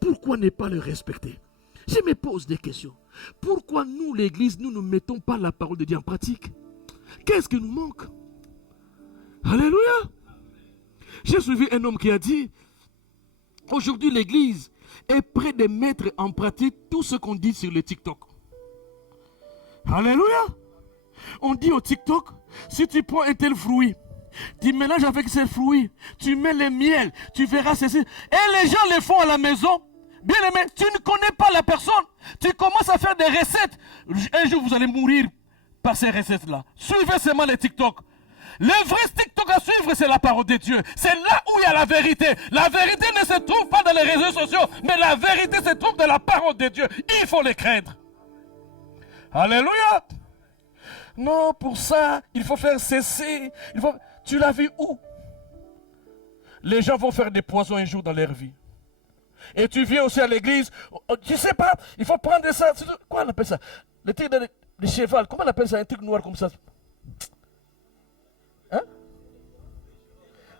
Pourquoi ne pas le respecter? Je me pose des questions. Pourquoi nous, l'Église, nous ne mettons pas la parole de Dieu en pratique? Qu'est-ce qui nous manque? Alléluia. J'ai suivi un homme qui a dit, aujourd'hui l'Église est prête de mettre en pratique tout ce qu'on dit sur le TikTok. Alléluia. On dit au TikTok, si tu prends un tel fruit, tu mélanges avec ce fruit, tu mets le miel, tu verras ceci. Et les gens le font à la maison. Bien aimé, tu ne connais pas la personne. Tu commences à faire des recettes. Un jour, vous allez mourir par ces recettes-là. Suivez seulement les TikTok. Le vrai TikTok à suivre, c'est la parole de Dieu. C'est là où il y a la vérité. La vérité ne se trouve pas dans les réseaux sociaux, mais la vérité se trouve dans la parole de Dieu. Il faut les craindre. Alléluia. Non, pour ça, il faut faire cesser. Tu l'as vu où? Les gens vont faire des poisons un jour dans leur vie. Et tu viens aussi à l'église, tu sais pas, il faut prendre ça. Quoi on appelle ça? Le truc de cheval, comment on appelle ça? Un truc noir comme ça. Hein?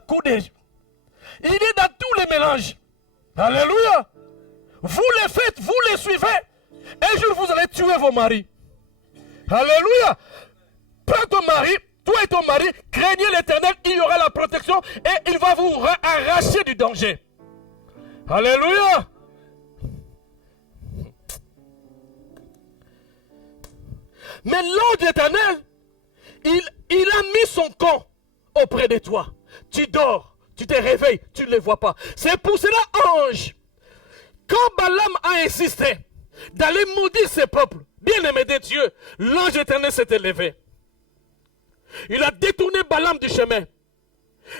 Coup de... Il est dans tous les mélanges. Alléluia. Vous les faites, vous les suivez. Un jour vous allez tuer vos maris. Alléluia. Prends ton mari, toi et ton mari, craignez l'Éternel, il y aura la protection et il va vous arracher du danger. Alléluia. Mais l'ange d'Éternel, il a mis son camp auprès de toi. Tu dors, tu te réveilles, tu ne le vois pas. C'est pour cela, ange, quand Balaam a insisté d'aller maudire ses peuples, bien-aimés de Dieu, l'ange d'Éternel s'est élevé. Il a détourné Balaam du chemin.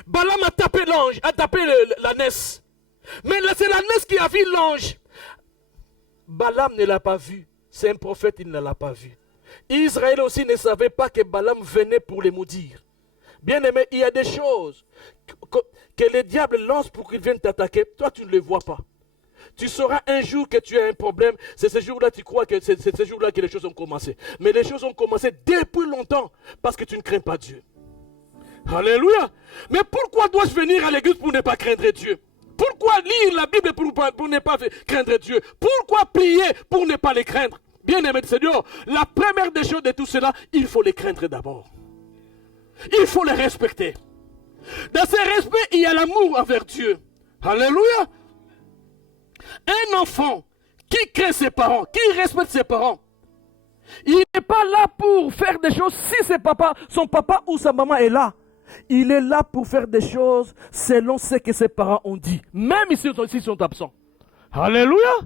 Balaam a tapé l'ange, a tapé l'ânesse. Mais c'est l'ânesse qui a vu l'ange. Balaam ne l'a pas vu. C'est un prophète, il ne l'a pas vu. Israël aussi ne savait pas que Balaam venait pour les maudire. Bien aimé, il y a des choses que le diable lance pour qu'il vienne t'attaquer. Toi, tu ne les vois pas. Tu sauras un jour que tu as un problème. C'est ce jour-là, tu crois que c'est ce jour-là que les choses ont commencé. Mais les choses ont commencé depuis longtemps parce que tu ne crains pas Dieu. Alléluia. Mais pourquoi dois-je venir à l'église pour ne pas craindre Dieu? Pourquoi lire la Bible pour ne pas craindre Dieu? Pourquoi prier pour ne pas les craindre? Bien-aimé de Seigneur, la première des choses de tout cela, il faut les craindre d'abord. Il faut les respecter. Dans ce respect, il y a l'amour envers Dieu. Alléluia. Un enfant qui craint ses parents, qui respecte ses parents, il n'est pas là pour faire des choses si son papa ou sa maman est là. Il est là pour faire des choses selon ce que ses parents ont dit, même s'ils sont absents. Alléluia.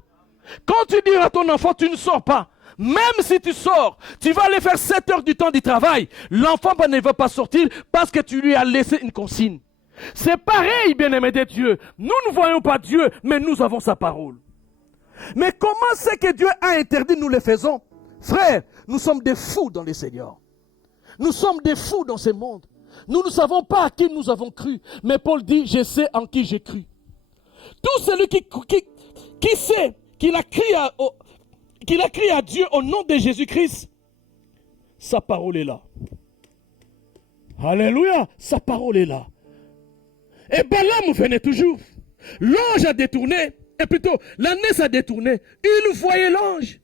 Quand tu dis à ton enfant, tu ne sors pas. Même si tu sors, tu vas aller faire 7 heures du temps du travail. L'enfant ne va pas sortir parce que tu lui as laissé une consigne. C'est pareil, bien-aimé de Dieu. Nous ne voyons pas Dieu, mais nous avons sa parole. Mais comment c'est que Dieu a interdit, nous le faisons? Frère, nous sommes des fous dans le Seigneur. Nous sommes des fous dans ce monde. Nous ne savons pas à qui nous avons cru. Mais Paul dit, je sais en qui j'ai cru. Tout celui qui sait qu'il a crié à Dieu au nom de Jésus-Christ, sa parole est là. Alléluia, sa parole est là. Et Balaam venait toujours. L'ange a détourné, et plutôt l'ânesse a détourné. Il voyait l'ange.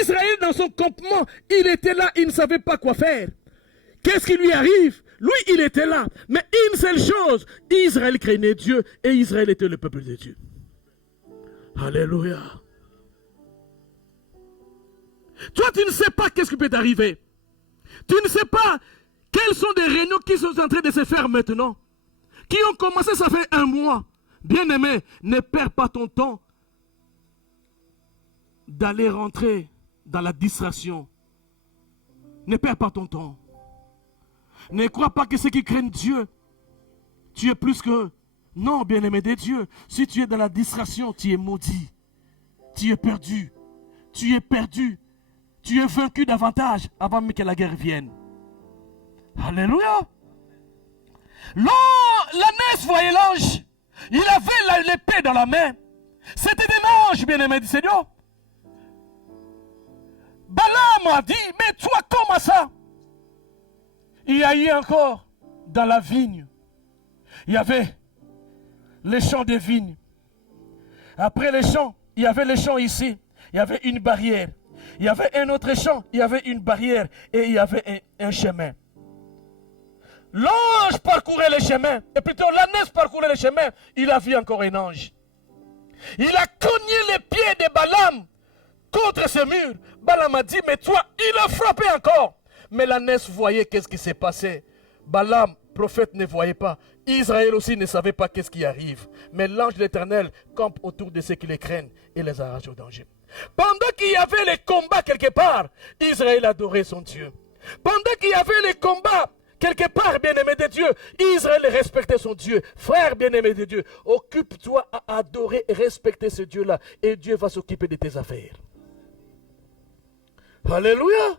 Israël dans son campement, il était là, il ne savait pas quoi faire. Qu'est-ce qui lui arrive? lui, il était là. Mais une seule chose, Israël craignait Dieu et Israël était le peuple de Dieu. Alléluia. Toi, tu ne sais pas qu'est-ce qui peut t'arriver. Tu ne sais pas quelles sont des réunions qui sont en train de se faire maintenant. Qui ont commencé, ça fait 1 mois. Bien-aimé, ne perds pas ton temps d'aller rentrer dans la distraction. Ne perds pas ton temps. Ne crois pas que ceux qui craignent Dieu, tu es plus qu'eux. Non, bien-aimé de Dieu, si tu es dans la distraction, tu es maudit. Tu es perdu. Tu es perdu. Tu es vaincu davantage avant même que la guerre vienne. Alléluia. L'ânesse voyait l'ange. Il avait l'épée dans la main. C'était un ange, bien-aimé du Seigneur. Balaam a dit, mais toi, comment ça? Il y a eu encore dans la vigne. Il y avait les champs de vignes. Après les champs, il y avait les champs ici. Il y avait une barrière. Il y avait un autre champ. Il y avait une barrière. Et il y avait un chemin. L'ange parcourait le chemin. Et plutôt l'ânesse parcourait le chemin. Il a vu encore un ange. Il a cogné les pieds de Balaam contre ce mur. Balaam a dit, mais toi, il a frappé encore. Mais l'ânesse voyait qu'est-ce qui s'est passé. Balaam, prophète, ne voyait pas. Israël aussi ne savait pas qu'est-ce qui arrive. Mais l'ange de l'Éternel campe autour de ceux qui les craignent et les arrache au danger. Pendant qu'il y avait les combats quelque part, Israël adorait son Dieu. Pendant qu'il y avait les combats quelque part, bien-aimé de Dieu, Israël respectait son Dieu. Frère bien-aimé de Dieu, occupe-toi à adorer et respecter ce Dieu-là. Et Dieu va s'occuper de tes affaires. Alléluia.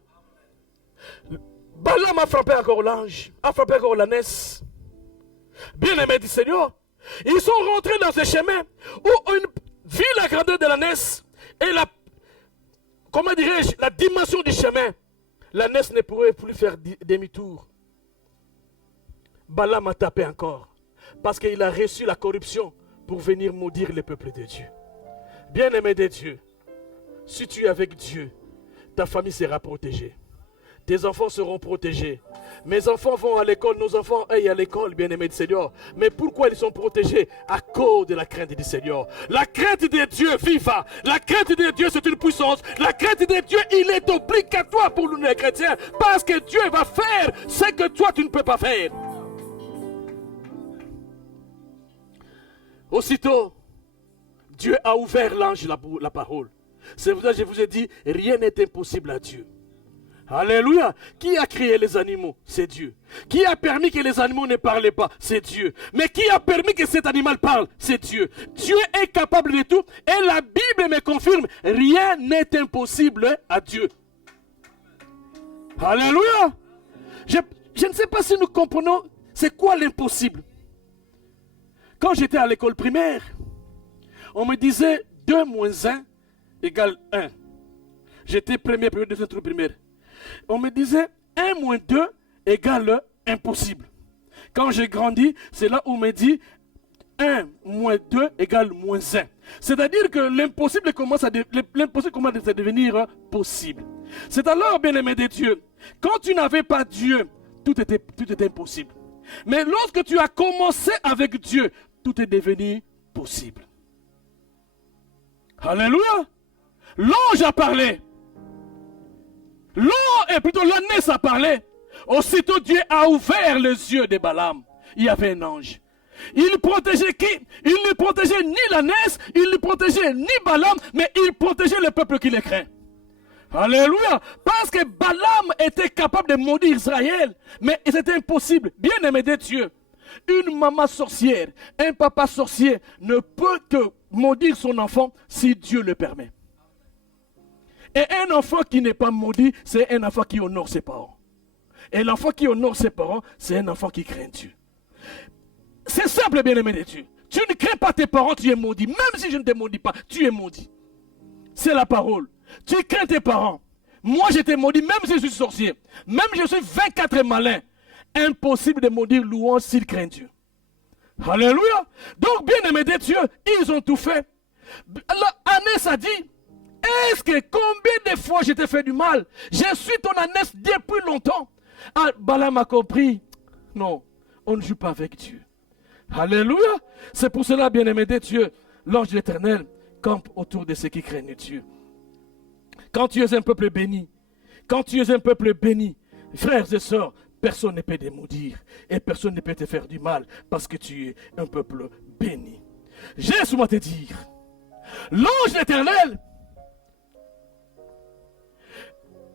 Balaam a frappé encore l'ange, a frappé encore l'ânesse. Bien-aimé du Seigneur, ils sont rentrés dans ce chemin où vu la grandeur de l'ânesse et comment dirais-je, la dimension du chemin, l'ânesse ne pourrait plus faire demi-tour. Balaam a tapé encore parce qu'il a reçu la corruption pour venir maudire le peuple de Dieu. Bien-aimé de Dieu, si tu es avec Dieu, ta famille sera protégée. Tes enfants seront protégés. Mes enfants vont à l'école, nos enfants aillent à l'école, bien-aimés du Seigneur. Mais pourquoi ils sont protégés? À cause de la crainte du Seigneur. La crainte de Dieu, viva. La crainte de Dieu, c'est une puissance. La crainte de Dieu, il est obligatoire pour nous les chrétiens. Parce que Dieu va faire ce que toi, tu ne peux pas faire. Aussitôt, Dieu a ouvert l'ange la parole. C'est pour ça que je vous ai dit, rien n'est impossible à Dieu. Alléluia. Qui a créé les animaux? C'est Dieu. Qui a permis que les animaux ne parlent pas? C'est Dieu. Mais qui a permis que cet animal parle? C'est Dieu. Dieu est capable de tout. Et la Bible me confirme, rien n'est impossible à Dieu. Alléluia. Je ne sais pas si nous comprenons c'est quoi l'impossible. Quand j'étais à l'école primaire, on me disait 2 moins 1 égale 1. J'étais premier période de cette primaire. On me disait 1 moins 2 égale impossible. Quand j'ai grandi, c'est là où on me dit 1 moins 2 égale moins 1. C'est-à-dire que l'impossible commence à devenir possible. C'est alors, bien-aimé de Dieu, quand tu n'avais pas Dieu, tout était impossible. Mais lorsque tu as commencé avec Dieu, tout est devenu possible. Alléluia. L'ange a parlé. L'ânesse a parlé. Aussitôt Dieu a ouvert les yeux de Balaam. Il y avait un ange. Il protégeait qui? Il ne protégeait ni l'ânesse, il ne protégeait ni Balaam, mais il protégeait le peuple qui les craint. Alléluia. Parce que Balaam était capable de maudire Israël, mais c'était impossible. Bien-aimé de Dieu, une maman sorcière, un papa sorcier ne peut que maudire son enfant si Dieu le permet. Et un enfant qui n'est pas maudit, c'est un enfant qui honore ses parents. Et l'enfant qui honore ses parents, c'est un enfant qui craint Dieu. C'est simple, bien-aimé de Dieu. Tu ne crains pas tes parents, tu es maudit. Même si je ne te maudis pas, tu es maudit. C'est la parole. Tu crains tes parents. Moi, j'étais maudit, même si je suis sorcier. Même si je suis 24 malin. Impossible de maudire louange s'il craint Dieu. Alléluia. Donc, bien-aimé de Dieu, ils ont tout fait. L'ânesse a dit, est-ce que combien de fois je t'ai fait du mal? Je suis ton ânesse depuis longtemps. Ah, Balaam a compris. Non, on ne joue pas avec Dieu. Alléluia. C'est pour cela, bien-aimé de Dieu, l'ange de l'Éternel campe autour de ceux qui craignent Dieu. Quand tu es un peuple béni, frères et sœurs, personne ne peut te maudire et personne ne peut te faire du mal parce que tu es un peuple béni. J'ai souvent te dire, l'ange de l'Éternel,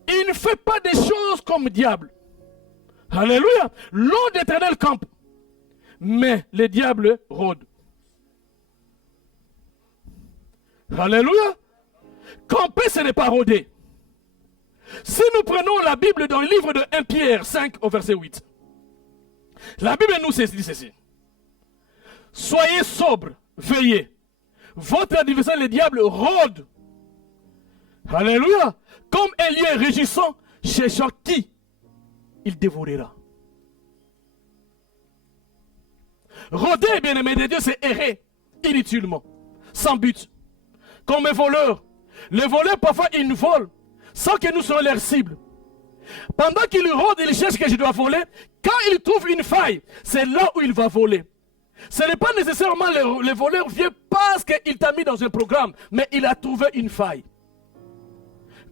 il ne fait pas des choses comme diable. Alléluia. L'ange de l'Éternel campe, mais le diable rôde. Alléluia. Camper, ce n'est pas rôder. Si nous prenons la Bible dans le livre de 1 Pierre 5 au verset 8, la Bible nous dit ceci. Soyez sobres, veillez. Votre adversaire, le diable, rôde. Alléluia. Comme un lion rugissant, cherchant qui il dévorera. Rôder, bien-aimé de Dieu, c'est errer inutilement, sans but. Comme un voleur. Les voleurs, parfois, ils nous volent sans que nous soyons leur cible. Pendant qu'il rôde, il cherche que je dois voler. Quand il trouve une faille, c'est là où il va voler. Ce n'est pas nécessairement le voleur vient parce qu'il t'a mis dans un programme, mais il a trouvé une faille.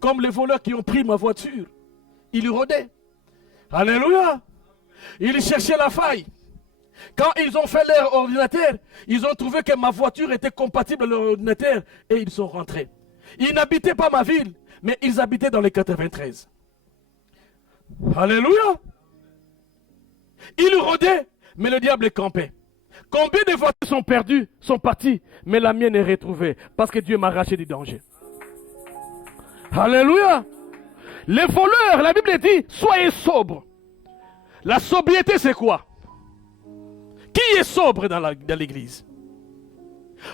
Comme les voleurs qui ont pris ma voiture. Ils rôdaient. Alléluia. Ils cherchaient la faille. Quand ils ont fait leur ordinateur, ils ont trouvé que ma voiture était compatible à leur ordinateur et ils sont rentrés. Ils n'habitaient pas ma ville, mais ils habitaient dans les 93. Alléluia. Ils rôdaient, mais le diable campait. Combien de voitures sont perdues, sont parties, mais la mienne est retrouvée parce que Dieu m'a arraché du danger. Alléluia. Les voleurs, la Bible dit, soyez sobres. La sobriété, c'est quoi? Qui est sobre dans l'église?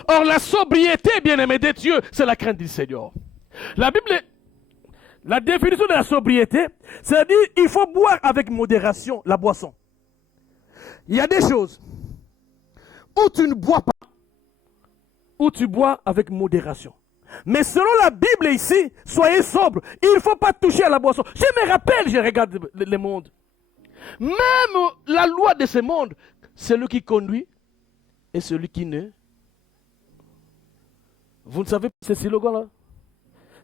Or, la sobriété, bien-aimé de Dieu, c'est la crainte du Seigneur. La Bible, la définition de la sobriété, c'est-à-dire il faut boire avec modération la boisson. Il y a des choses où tu ne bois pas, où tu bois avec modération. Mais selon la Bible ici, soyez sobre. Il ne faut pas toucher à la boisson. Je me rappelle, je regarde le monde. Même la loi de ce monde, celui qui conduit et celui qui ne. Vous ne savez pas ce slogan-là?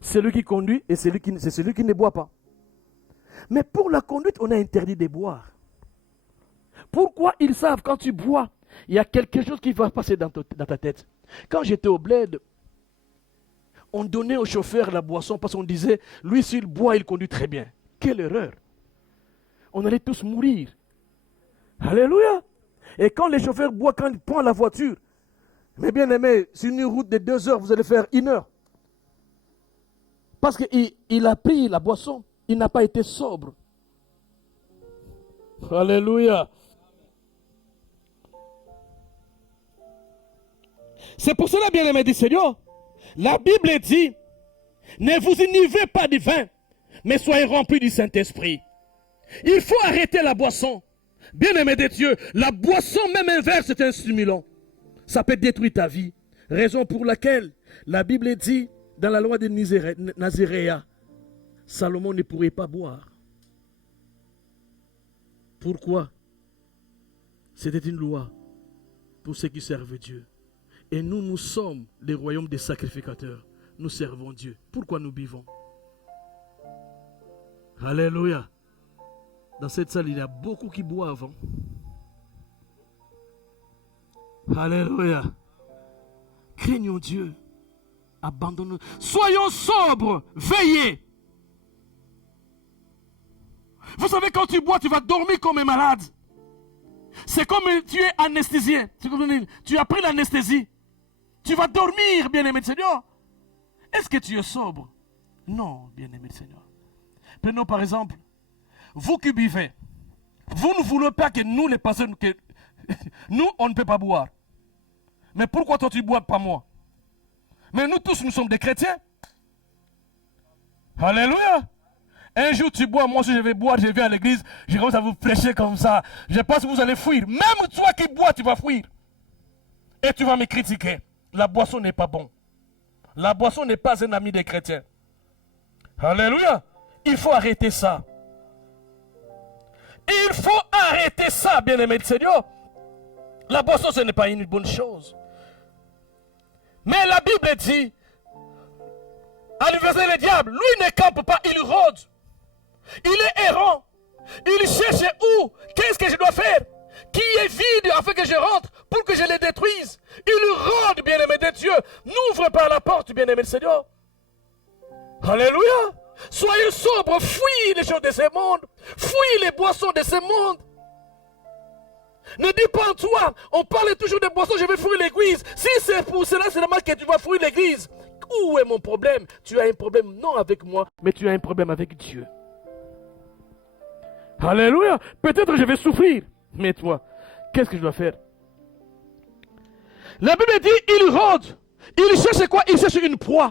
Celui qui conduit et c'est celui qui ne boit pas. Mais pour la conduite, on a interdit de boire. Pourquoi ils savent quand tu bois, il y a quelque chose qui va passer dans ta tête. Quand j'étais au bled, on donnait au chauffeur la boisson parce qu'on disait, lui s'il boit, il conduit très bien. Quelle erreur! On allait tous mourir. Alléluia! Et quand les chauffeurs boivent, quand ils prennent la voiture, mais bien aimé, sur une route de 2 heures, vous allez faire 1 heure. Parce qu'il a pris la boisson, il n'a pas été sobre. Alléluia! C'est pour cela, bien aimé du Seigneur, la Bible dit, ne vous enivrez pas du vin, mais soyez remplis du Saint-Esprit. Il faut arrêter la boisson. Bien-aimé de Dieu, la boisson, même un verre, c'est un stimulant. Ça peut détruire ta vie. Raison pour laquelle la Bible dit, dans la loi de Naziréa, Salomon ne pourrait pas boire. Pourquoi? C'était une loi pour ceux qui servent Dieu. Et nous, nous sommes les royaumes des sacrificateurs. Nous servons Dieu. Pourquoi nous buvons? Alléluia. Dans cette salle, il y a beaucoup qui boivent. Alléluia. Craignons Dieu. Abandonnons. Soyons sobres. Veillez. Vous savez, quand tu bois, tu vas dormir comme un malade. C'est comme tu es anesthésié. Tu as pris l'anesthésie. Tu vas dormir, bien-aimé de Seigneur. Est-ce que tu es sobre? Non, bien-aimé de Seigneur. Prenons par exemple, vous qui buvez, vous ne voulez pas que nous, les personnes, que nous, on ne peut pas boire. Mais pourquoi toi tu bois, pas moi? Mais nous tous, nous sommes des chrétiens. Alléluia. Un jour tu bois, moi si je vais boire, je viens à l'église, je commence à vous prêcher comme ça. Je pense que vous allez fuir. Même toi qui bois, tu vas fuir. Et tu vas me critiquer. La boisson n'est pas bon. La boisson n'est pas un ami des chrétiens. Alléluia. Il faut arrêter ça. Il faut arrêter ça, bien-aimé du Seigneur. La boisson, ce n'est pas une bonne chose. Mais la Bible dit, à l'université, le diable, lui ne campe pas, il rôde. Il est errant. Il cherche où? Qu'est-ce que je dois faire? Qui est vide afin que je rentre pour que je les détruise? Il rôde, bien-aimé de Dieu. N'ouvre pas la porte, bien-aimé du Seigneur. Alléluia. Soyez sobres, fuyez les choses de ce monde. Fuyez les boissons de ce monde. Ne dis pas en toi, on parle toujours de boissons, je vais fuir l'église. Si c'est pour cela seulement que tu vas fuir l'église, où est mon problème? Tu as un problème non avec moi, mais tu as un problème avec Dieu. Alléluia. Peut-être je vais souffrir, mais toi, qu'est-ce que je dois faire? La Bible dit, il rôde. Il cherche quoi? Il cherche une proie.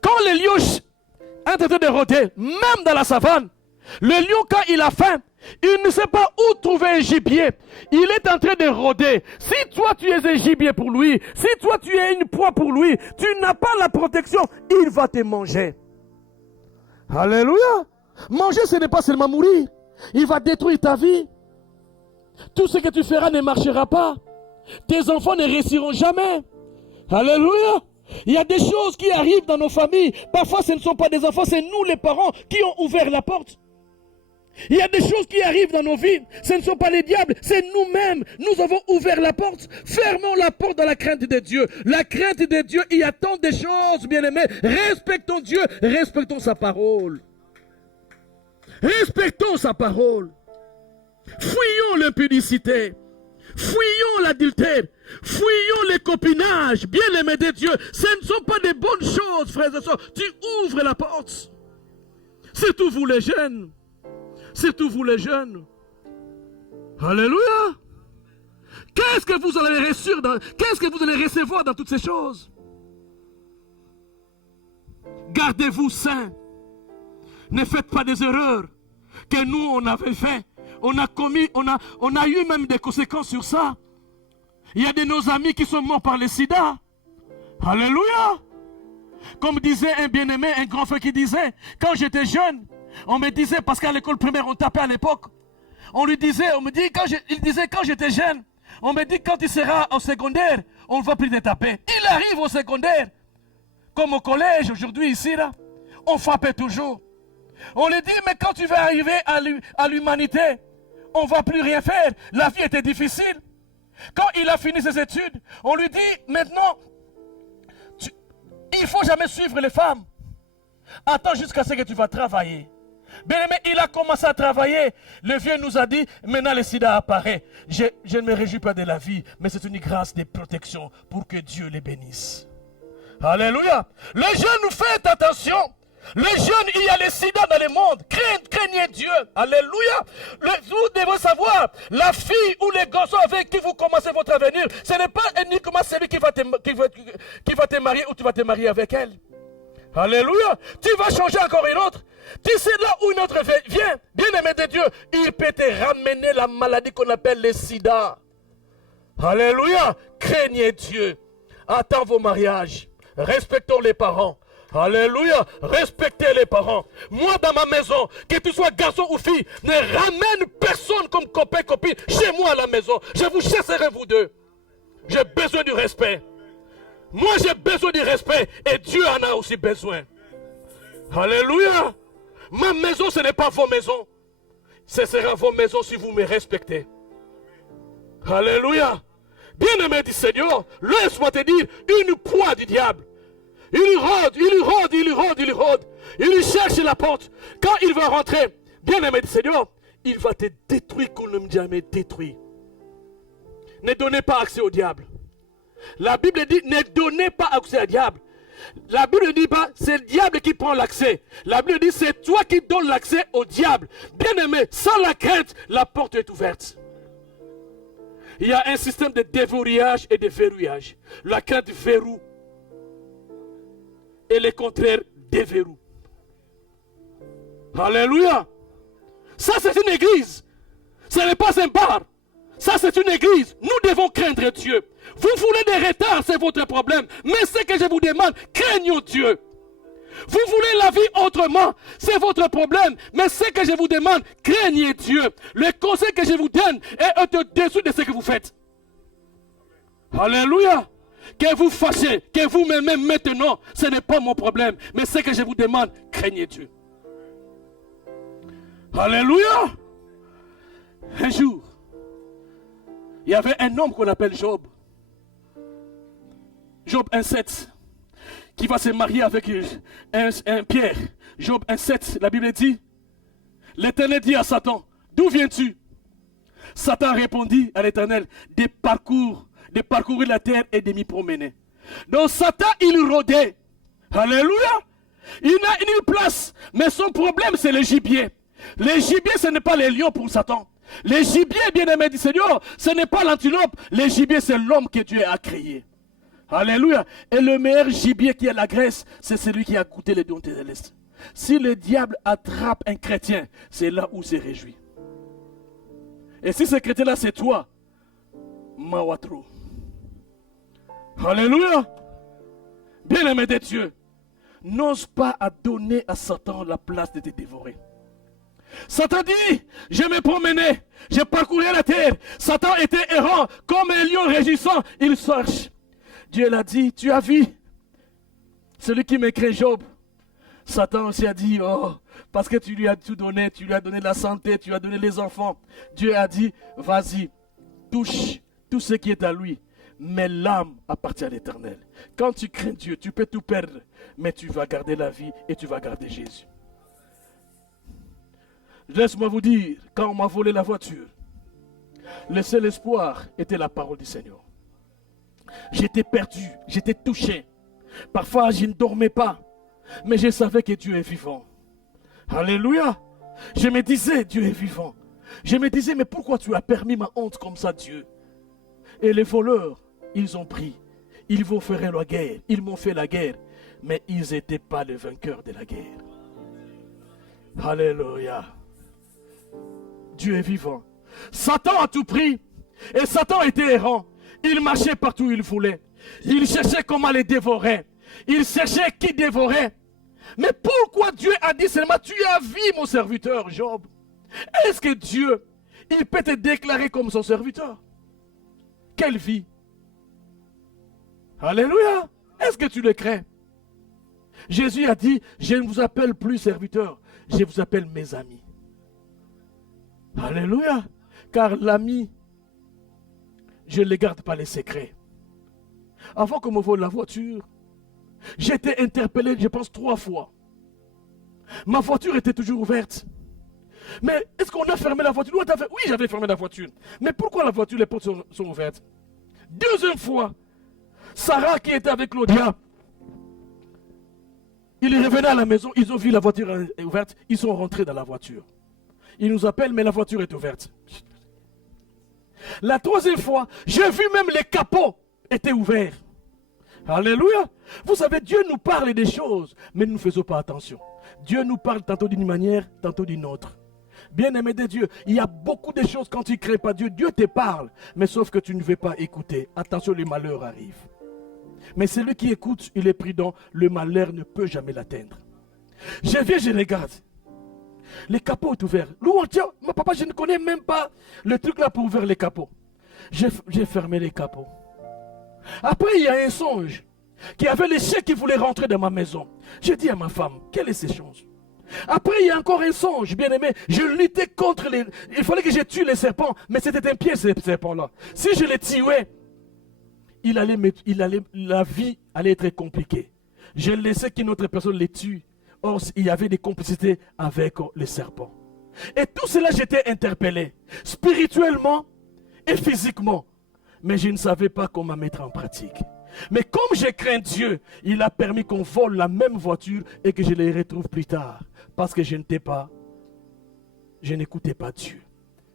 Quand le lion est en train de rôder, même dans la savane, le lion, quand il a faim, il ne sait pas où trouver un gibier. Il est en train de rôder. Si toi tu es un gibier pour lui, si toi tu es une proie pour lui, tu n'as pas la protection, il va te manger. Alléluia. Manger, ce n'est pas seulement mourir. Il va détruire ta vie. Tout ce que tu feras ne marchera pas. Tes enfants ne réussiront jamais. Alléluia. Il y a des choses qui arrivent dans nos familles. Parfois, ce ne sont pas des enfants, c'est nous les parents qui ont ouvert la porte. Il y a des choses qui arrivent dans nos vies. Ce ne sont pas les diables, c'est nous-mêmes. Nous avons ouvert la porte. Fermons la porte dans la crainte de Dieu. La crainte de Dieu, il y a tant de choses, bien-aimés. Respectons Dieu, respectons sa parole. Respectons sa parole. Fuyons l'impudicité. Fuyons l'adultère. Fuyons les copinages. Bien-aimés de Dieu, ce ne sont pas des bonnes choses, frères et sœurs. Tu ouvres la porte. Surtout vous les jeunes. Surtout vous les jeunes. Alléluia. Qu'est-ce que vous allez recevoir dans toutes ces choses? Gardez-vous saints. Ne faites pas des erreurs que nous on avait fait. On a eu même des conséquences sur ça. Il y a de nos amis qui sont morts par le sida. Alléluia. Comme disait un bien-aimé, un grand frère qui disait, quand j'étais jeune, on me disait, parce qu'à l'école primaire, on tapait à l'époque. Il disait, quand j'étais jeune, on me dit, quand il sera au secondaire, on ne va plus te taper. Il arrive au secondaire, comme au collège, aujourd'hui, ici, là, on frappait toujours. On lui dit, mais quand tu vas arriver à l'humanité, on ne va plus rien faire. La vie était difficile. Quand il a fini ses études, on lui dit, maintenant, il ne faut jamais suivre les femmes. Attends jusqu'à ce que tu vas travailler. Bien-aimé, il a commencé à travailler. Le vieux nous a dit, maintenant le sida apparaît. Je ne me réjouis pas de la vie, mais c'est une grâce de protection pour que Dieu les bénisse. Alléluia. Les jeunes, faites attention. Les jeunes, il y a le sida dans le monde. Craignez Dieu. Alléluia. Vous devez savoir, la fille ou les garçons avec qui vous commencez votre avenir, ce n'est pas uniquement celui qui va te marier ou tu vas te marier avec elle. Alléluia. Tu vas changer encore une autre. Tu sais là où une autre vient, bien-aimé de Dieu, il peut te ramener la maladie qu'on appelle le sida. Alléluia. Craignez Dieu. Attends vos mariages. Respectons les parents. Alléluia. Respectez les parents. Moi dans ma maison, que tu sois garçon ou fille, ne ramène personne comme copain, copine chez moi à la maison. Je vous chasserai vous deux. J'ai besoin du respect. Moi j'ai besoin du respect et Dieu en a aussi besoin. Alléluia. Ma maison ce n'est pas vos maisons. Ce sera vos maisons si vous me respectez. Alléluia. Bien-aimé du Seigneur, laisse-moi te dire une proie du diable. Il rôde. Il cherche la porte. Quand il va rentrer, bien-aimé du Seigneur, il va te détruire comme ne jamais détruit. Ne donnez pas accès au diable. La Bible dit, ne donnez pas accès au diable. La Bible ne dit pas, c'est le diable qui prend l'accès. La Bible dit, c'est toi qui donnes l'accès au diable. Bien-aimé, sans la crainte, la porte est ouverte. Il y a un système de déverrouillage et de verrouillage. La crainte verroue. Et le contraire, déverroue. Alléluia. Ça, c'est une église. Ce n'est pas un bar. Ça, c'est une église. Nous devons craindre Dieu. Vous voulez des retards, c'est votre problème. Mais ce que je vous demande, craignons Dieu. Vous voulez la vie autrement, c'est votre problème. Mais ce que je vous demande, craignez Dieu. Le conseil que je vous donne est au-dessus de ce que vous faites. Alléluia. Que vous fâchez, que vous m'aimez maintenant, ce n'est pas mon problème. Mais ce que je vous demande, craignez Dieu. Alléluia. Un jour, il y avait un homme qu'on appelle Job. Job 1,7. Qui va se marier avec un Pierre. Job 1,7, la Bible dit, l'Éternel dit à Satan, d'où viens-tu? Satan répondit à l'Éternel, de parcourir la terre et de m'y promener. Donc Satan, il rôdait. Alléluia. Il n'a une place, mais son problème, c'est le gibier. Les gibiers, ce n'est pas les lions pour Satan. Les gibiers, bien-aimés du Seigneur, ce n'est pas l'antilope. Les gibiers, c'est l'homme que Dieu a créé. Alléluia. Et le meilleur gibier qui est la graisse, c'est celui qui a goûté les dons célestes. Si le diable attrape un chrétien, c'est là où il se réjouit. Et si ce chrétien-là, c'est toi, Mawatro. Alléluia. Bien-aimé de Dieu, n'ose pas à donner à Satan la place de te dévorer. Satan dit, je me promenais, je parcourais la terre. Satan était errant, comme un lion régissant, il cherche. Dieu l'a dit, tu as vu celui qui m'écrit Job. Satan aussi a dit, oh, parce que tu lui as tout donné, tu lui as donné la santé, tu lui as donné les enfants. Dieu a dit, vas-y, touche tout ce qui est à lui. Mais l'âme appartient à l'Éternel. Quand tu crains Dieu, tu peux tout perdre, mais tu vas garder la vie et tu vas garder Jésus. Laisse-moi vous dire, quand on m'a volé la voiture, le seul espoir était la parole du Seigneur. J'étais perdu, j'étais touché. Parfois, je ne dormais pas. Mais je savais que Dieu est vivant. Alléluia. Je me disais, Dieu est vivant. Je me disais, mais pourquoi tu as permis ma honte comme ça, Dieu? Et les voleurs, ils ont pris. Ils vont faire la guerre. Ils m'ont fait la guerre. Mais ils n'étaient pas les vainqueurs de la guerre. Alléluia. Dieu est vivant. Satan a tout pris. Et Satan était errant. Il marchait partout où il voulait. Il cherchait comment les dévorer. Il cherchait qui dévorait. Mais pourquoi Dieu a dit seulement, tu as vu mon serviteur Job? Est-ce que Dieu, il peut te déclarer comme son serviteur? Quelle vie? Alléluia. Est-ce que tu le crains? Jésus a dit, je ne vous appelle plus serviteur, je vous appelle mes amis. Alléluia. Car l'ami, je ne garde pas les secrets. Avant qu'on me vole la voiture, j'ai été interpellé, je pense, 3 fois. Ma voiture était toujours ouverte. Mais est-ce qu'on a fermé la voiture? Oui, j'avais fermé la voiture. Mais pourquoi la voiture, les portes sont ouvertes? Deuxième fois, Sarah qui était avec Claudia, ils revenaient à la maison, ils ont vu la voiture ouverte, ils sont rentrés dans la voiture. Ils nous appellent, mais la voiture est ouverte. La troisième fois, j'ai vu même les capots étaient ouverts. Alléluia. Vous savez, Dieu nous parle des choses, mais nous ne faisons pas attention. Dieu nous parle tantôt d'une manière, tantôt d'une autre. Bien-aimé de Dieu, il y a beaucoup de choses quand tu ne crées pas Dieu. Dieu te parle, mais sauf que tu ne veux pas écouter. Attention, le malheur arrive. Mais celui qui écoute, il est prudent, le malheur ne peut jamais l'atteindre. Je viens, je regarde. Les capots sont ouverts. Louange, tiens, mon papa, je ne connais même pas le truc là pour ouvrir les capots. J'ai fermé les capots. Après, il y a un songe qui avait les chiens qui voulaient rentrer dans ma maison. J'ai dit à ma femme, quelle est ces choses? Après, il y a encore un songe, bien aimé. Je luttais contre les... Il fallait que je tue les serpents, mais c'était un piège, ces serpents-là. Si je les tuais, la vie allait être compliquée. Je laissais qu'une autre personne les tue. Or, il y avait des complicités avec les serpents. Et tout cela, j'étais interpellé, spirituellement et physiquement. Mais je ne savais pas comment mettre en pratique. Mais comme je crains Dieu, il a permis qu'on vole la même voiture et que je les retrouve plus tard. Parce que je n'écoutais pas Dieu.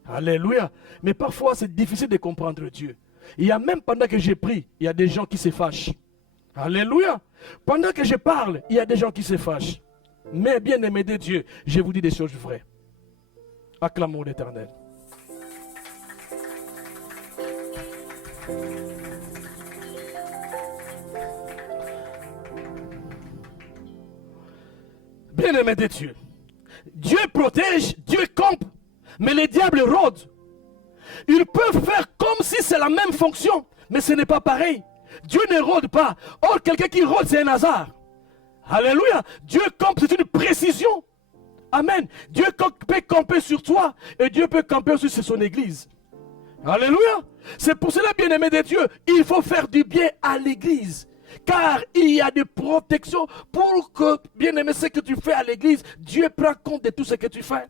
Alléluia. Mais parfois, c'est difficile de comprendre Dieu. Il y a même pendant que j'ai pris, il y a des gens qui se fâchent. Alléluia. Pendant que je parle, il y a des gens qui se fâchent. Mais bien aimé de Dieu, je vous dis des choses vraies. Acclamons l'Éternel. bien-aimés de Dieu, Dieu protège, Dieu campe, mais les diables rôdent. Ils peuvent faire comme si c'est la même fonction, mais ce n'est pas pareil. Dieu ne rôde pas. Or, quelqu'un qui rôde, c'est un hasard. Alléluia. Dieu campe, c'est une précision. Amen. Dieu peut camper sur toi et Dieu peut camper aussi sur son église. Alléluia. C'est pour cela, bien-aimé de Dieu, il faut faire du bien à l'église. Car il y a des protections pour que, bien-aimé, ce que tu fais à l'église, Dieu prend compte de tout ce que tu fais.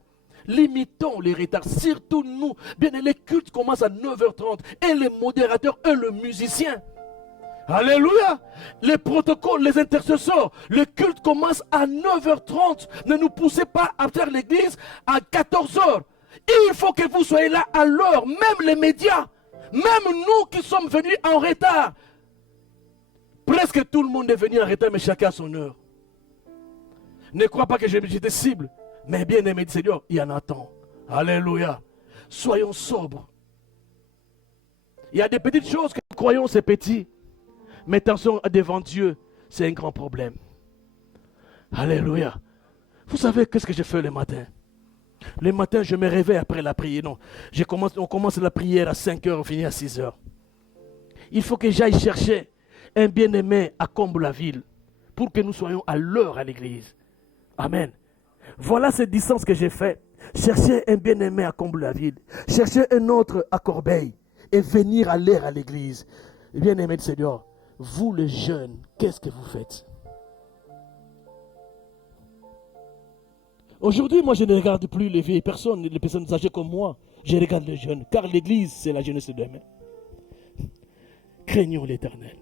Limitons les retards, surtout nous. Bien, les cultes commencent à 9h30 et les modérateurs et le musicien. Alléluia. Les protocoles, les intercesseurs, le culte commence à 9h30. Ne nous poussez pas à faire l'église à 14h. Il faut que vous soyez là à l'heure, même les médias, même nous qui sommes venus en retard. Presque tout le monde est venu en retard, mais chacun à son heure. Ne crois pas que j'étais cible. Mais bien aimé Seigneur, il y en a tant. Alléluia. Soyons sobres. Il y a des petites choses que nous croyons c'est petit. Mais attention, devant Dieu, c'est un grand problème. Alléluia. Vous savez qu'est-ce que je fais le matin? Le matin, je me réveille après la prière. Non, on commence la prière à 5h, on finit à 6h. Il faut que j'aille chercher un bien-aimé à Comble-la-Ville pour que nous soyons à l'heure à l'église. Amen. Voilà cette distance que j'ai fait. Chercher un bien-aimé à Comble-la-Ville. Chercher un autre à Corbeil. Et venir à l'heure à l'église. Bien-aimé de Seigneur, vous les jeunes, qu'est-ce que vous faites? Aujourd'hui, moi, je ne regarde plus les vieilles personnes, les personnes âgées comme moi. Je regarde les jeunes, car l'église, c'est la jeunesse de demain. Craignons l'Éternel.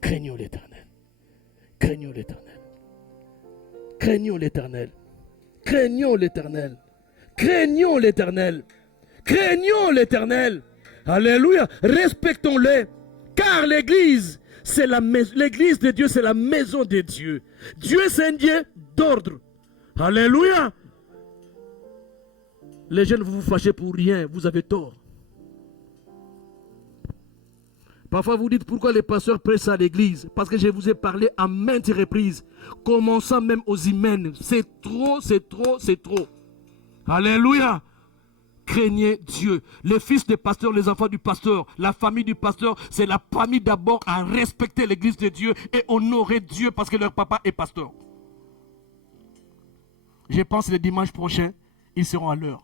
Craignons l'Éternel. Craignons l'Éternel. Craignons l'Éternel. Craignons l'Éternel. Craignons l'Éternel. Craignons l'Éternel. Alléluia. Respectons-les. Car l'église, l'église de Dieu, c'est la maison de Dieu. Dieu, c'est un Dieu d'ordre. Alléluia. Les jeunes, vous vous fâchez pour rien. Vous avez tort. Parfois, vous dites pourquoi les pasteurs prêchent à l'église. Parce que je vous ai parlé à maintes reprises. Commençant même aux hymen. C'est trop, c'est trop, c'est trop. Alléluia. Craignez Dieu. Les fils des pasteurs, les enfants du pasteur, la famille du pasteur, c'est la famille d'abord à respecter l'église de Dieu et honorer Dieu parce que leur papa est pasteur. Je pense que le dimanche prochain, ils seront à l'heure.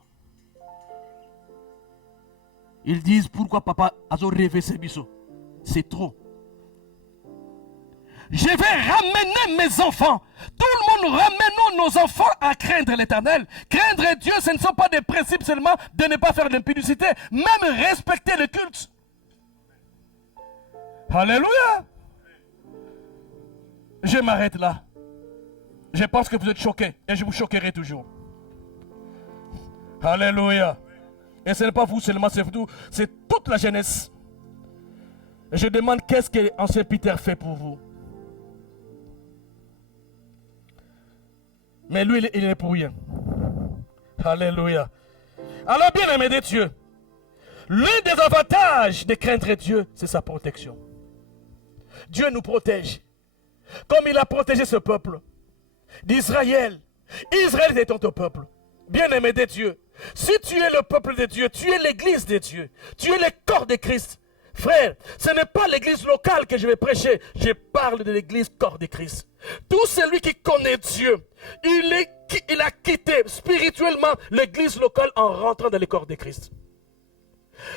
Ils disent pourquoi papa a rêvé ses bisous. C'est trop. Je vais ramener mes enfants. Tout le monde, ramenons nos enfants à craindre l'Éternel. Craindre Dieu, ce ne sont pas des principes seulement de ne pas faire d'impudicité, même respecter le culte. Alléluia. Je m'arrête là. Je pense que vous êtes choqués et je vous choquerai toujours. Alléluia. Et ce n'est pas vous seulement, c'est toute la jeunesse. Je demande qu'est-ce que l'ancien Peter fait pour vous. Mais lui, il n'est pour rien. Alléluia. Alors, bien aimé de Dieu, l'un des avantages de craindre Dieu, c'est sa protection. Dieu nous protège. Comme il a protégé ce peuple d'Israël. Israël est ton peuple. Bien aimé de Dieu. Si tu es le peuple de Dieu, tu es l'église de Dieu. Tu es le corps de Christ. Frère, ce n'est pas l'église locale que je vais prêcher. Je parle de l'église corps de Christ. Tout celui qui connaît Dieu, il a quitté spirituellement l'église locale en rentrant dans le corps de Christ.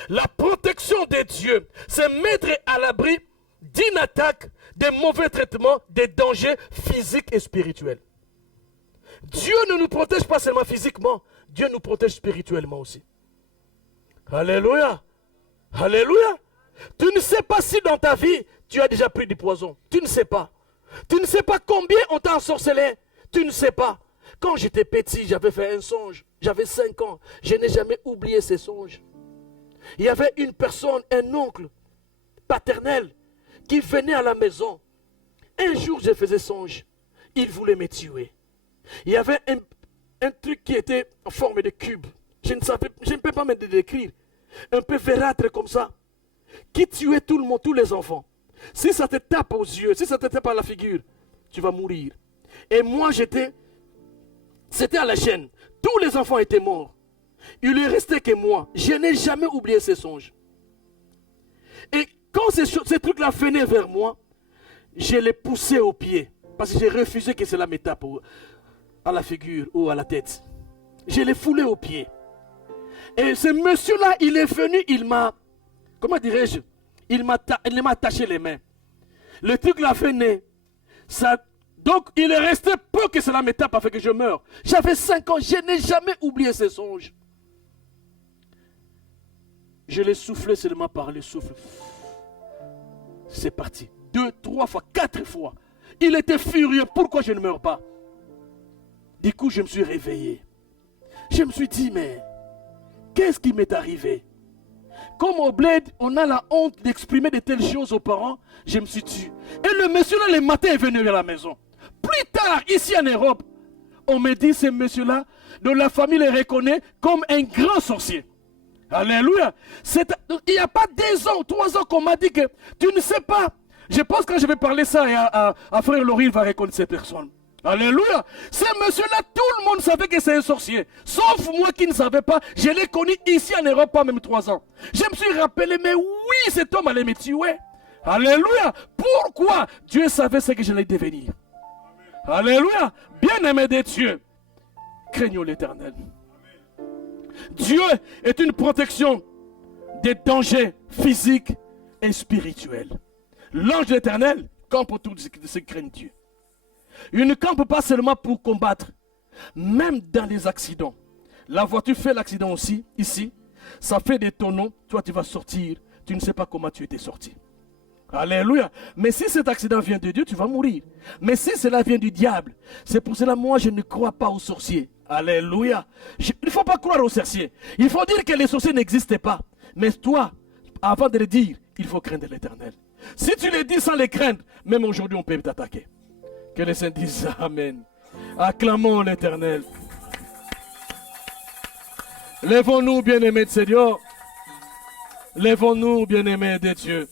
La protection de Dieu, c'est mettre à l'abri d'une attaque, des mauvais traitements, des dangers physiques et spirituels. Dieu ne nous protège pas seulement physiquement, Dieu nous protège spirituellement aussi. Alléluia. Alléluia. Tu ne sais pas si dans ta vie, tu as déjà pris du poison. Tu ne sais pas. Tu ne sais pas combien on t'a ensorcelé. Tu ne sais pas. Quand j'étais petit, j'avais fait un songe. J'avais 5 ans. Je n'ai jamais oublié ces songes. Il y avait une personne, un oncle paternel, qui venait à la maison. Un jour, je faisais songe. Il voulait me tuer. Il y avait un truc qui était en forme de cube. Je ne peux pas me décrire. Un peu verâtre comme ça. Qui tuait tout le monde, tous les enfants. Si ça te tape aux yeux, si ça te tape à la figure, tu vas mourir. Et moi, c'était à la chaîne. Tous les enfants étaient morts. Il ne restait que moi. Je n'ai jamais oublié ces songes. Et quand ces trucs-là venaient vers moi, je les poussais aux pieds. Parce que j'ai refusé que cela me tape à la figure ou à la tête. Je les foulais aux pieds. Et ce monsieur-là, il est venu, il m'a, comment dirais-je, il m'a attaché les mains. Le truc l'a fait naître. Donc, il est resté peu que cela me tape afin que je meure. J'avais 5 ans, je n'ai jamais oublié ces songes. Je l'ai soufflé seulement par le souffle. C'est parti. 2, 3 fois, 4 fois. Il était furieux. Pourquoi je ne meurs pas? Du coup, je me suis réveillé. Je me suis dit, mais qu'est-ce qui m'est arrivé? Comme au bled, on a la honte d'exprimer de telles choses aux parents, je me suis dit. Et le monsieur là, le matin, est venu à la maison. Plus tard, ici en Europe, on me dit, ce monsieur-là, dont la famille le reconnaît comme un grand sorcier. Alléluia. Il n'y a pas 2 ans, 3 ans qu'on m'a dit que tu ne sais pas. Je pense que quand je vais parler ça à frère Laurie, il va reconnaître cette personne. Alléluia. Ce monsieur-là, tout le monde savait que c'est un sorcier. Sauf moi qui ne savais pas. Je l'ai connu ici en Europe, pas même 3 ans. Je me suis rappelé, mais oui, cet homme allait me tuer. Alléluia. Pourquoi? Dieu savait ce que j'allais devenir. Alléluia. Bien-aimé de Dieu, craignons l'Éternel. Dieu est une protection des dangers physiques et spirituels. L'ange de l'Éternel campe autour de ceux qui craignent Dieu. Il ne campe pas seulement pour combattre, même dans les accidents. La voiture fait l'accident aussi, ici. Ça fait des tonneaux, toi tu vas sortir, tu ne sais pas comment tu étais sorti. Alléluia. Mais si cet accident vient de Dieu, tu vas mourir. Mais si cela vient du diable, c'est pour cela moi je ne crois pas aux sorciers. Alléluia. Il ne faut pas croire aux sorciers. Il faut dire que les sorciers n'existaient pas. Mais toi, avant de le dire, il faut craindre l'Éternel. Si tu le dis sans les craindre, même aujourd'hui on peut t'attaquer. Que les saints disent Amen. Acclamons l'Éternel. Lèvons-nous, bien-aimés de Seigneur. Lèvons-nous, bien-aimés de Dieu.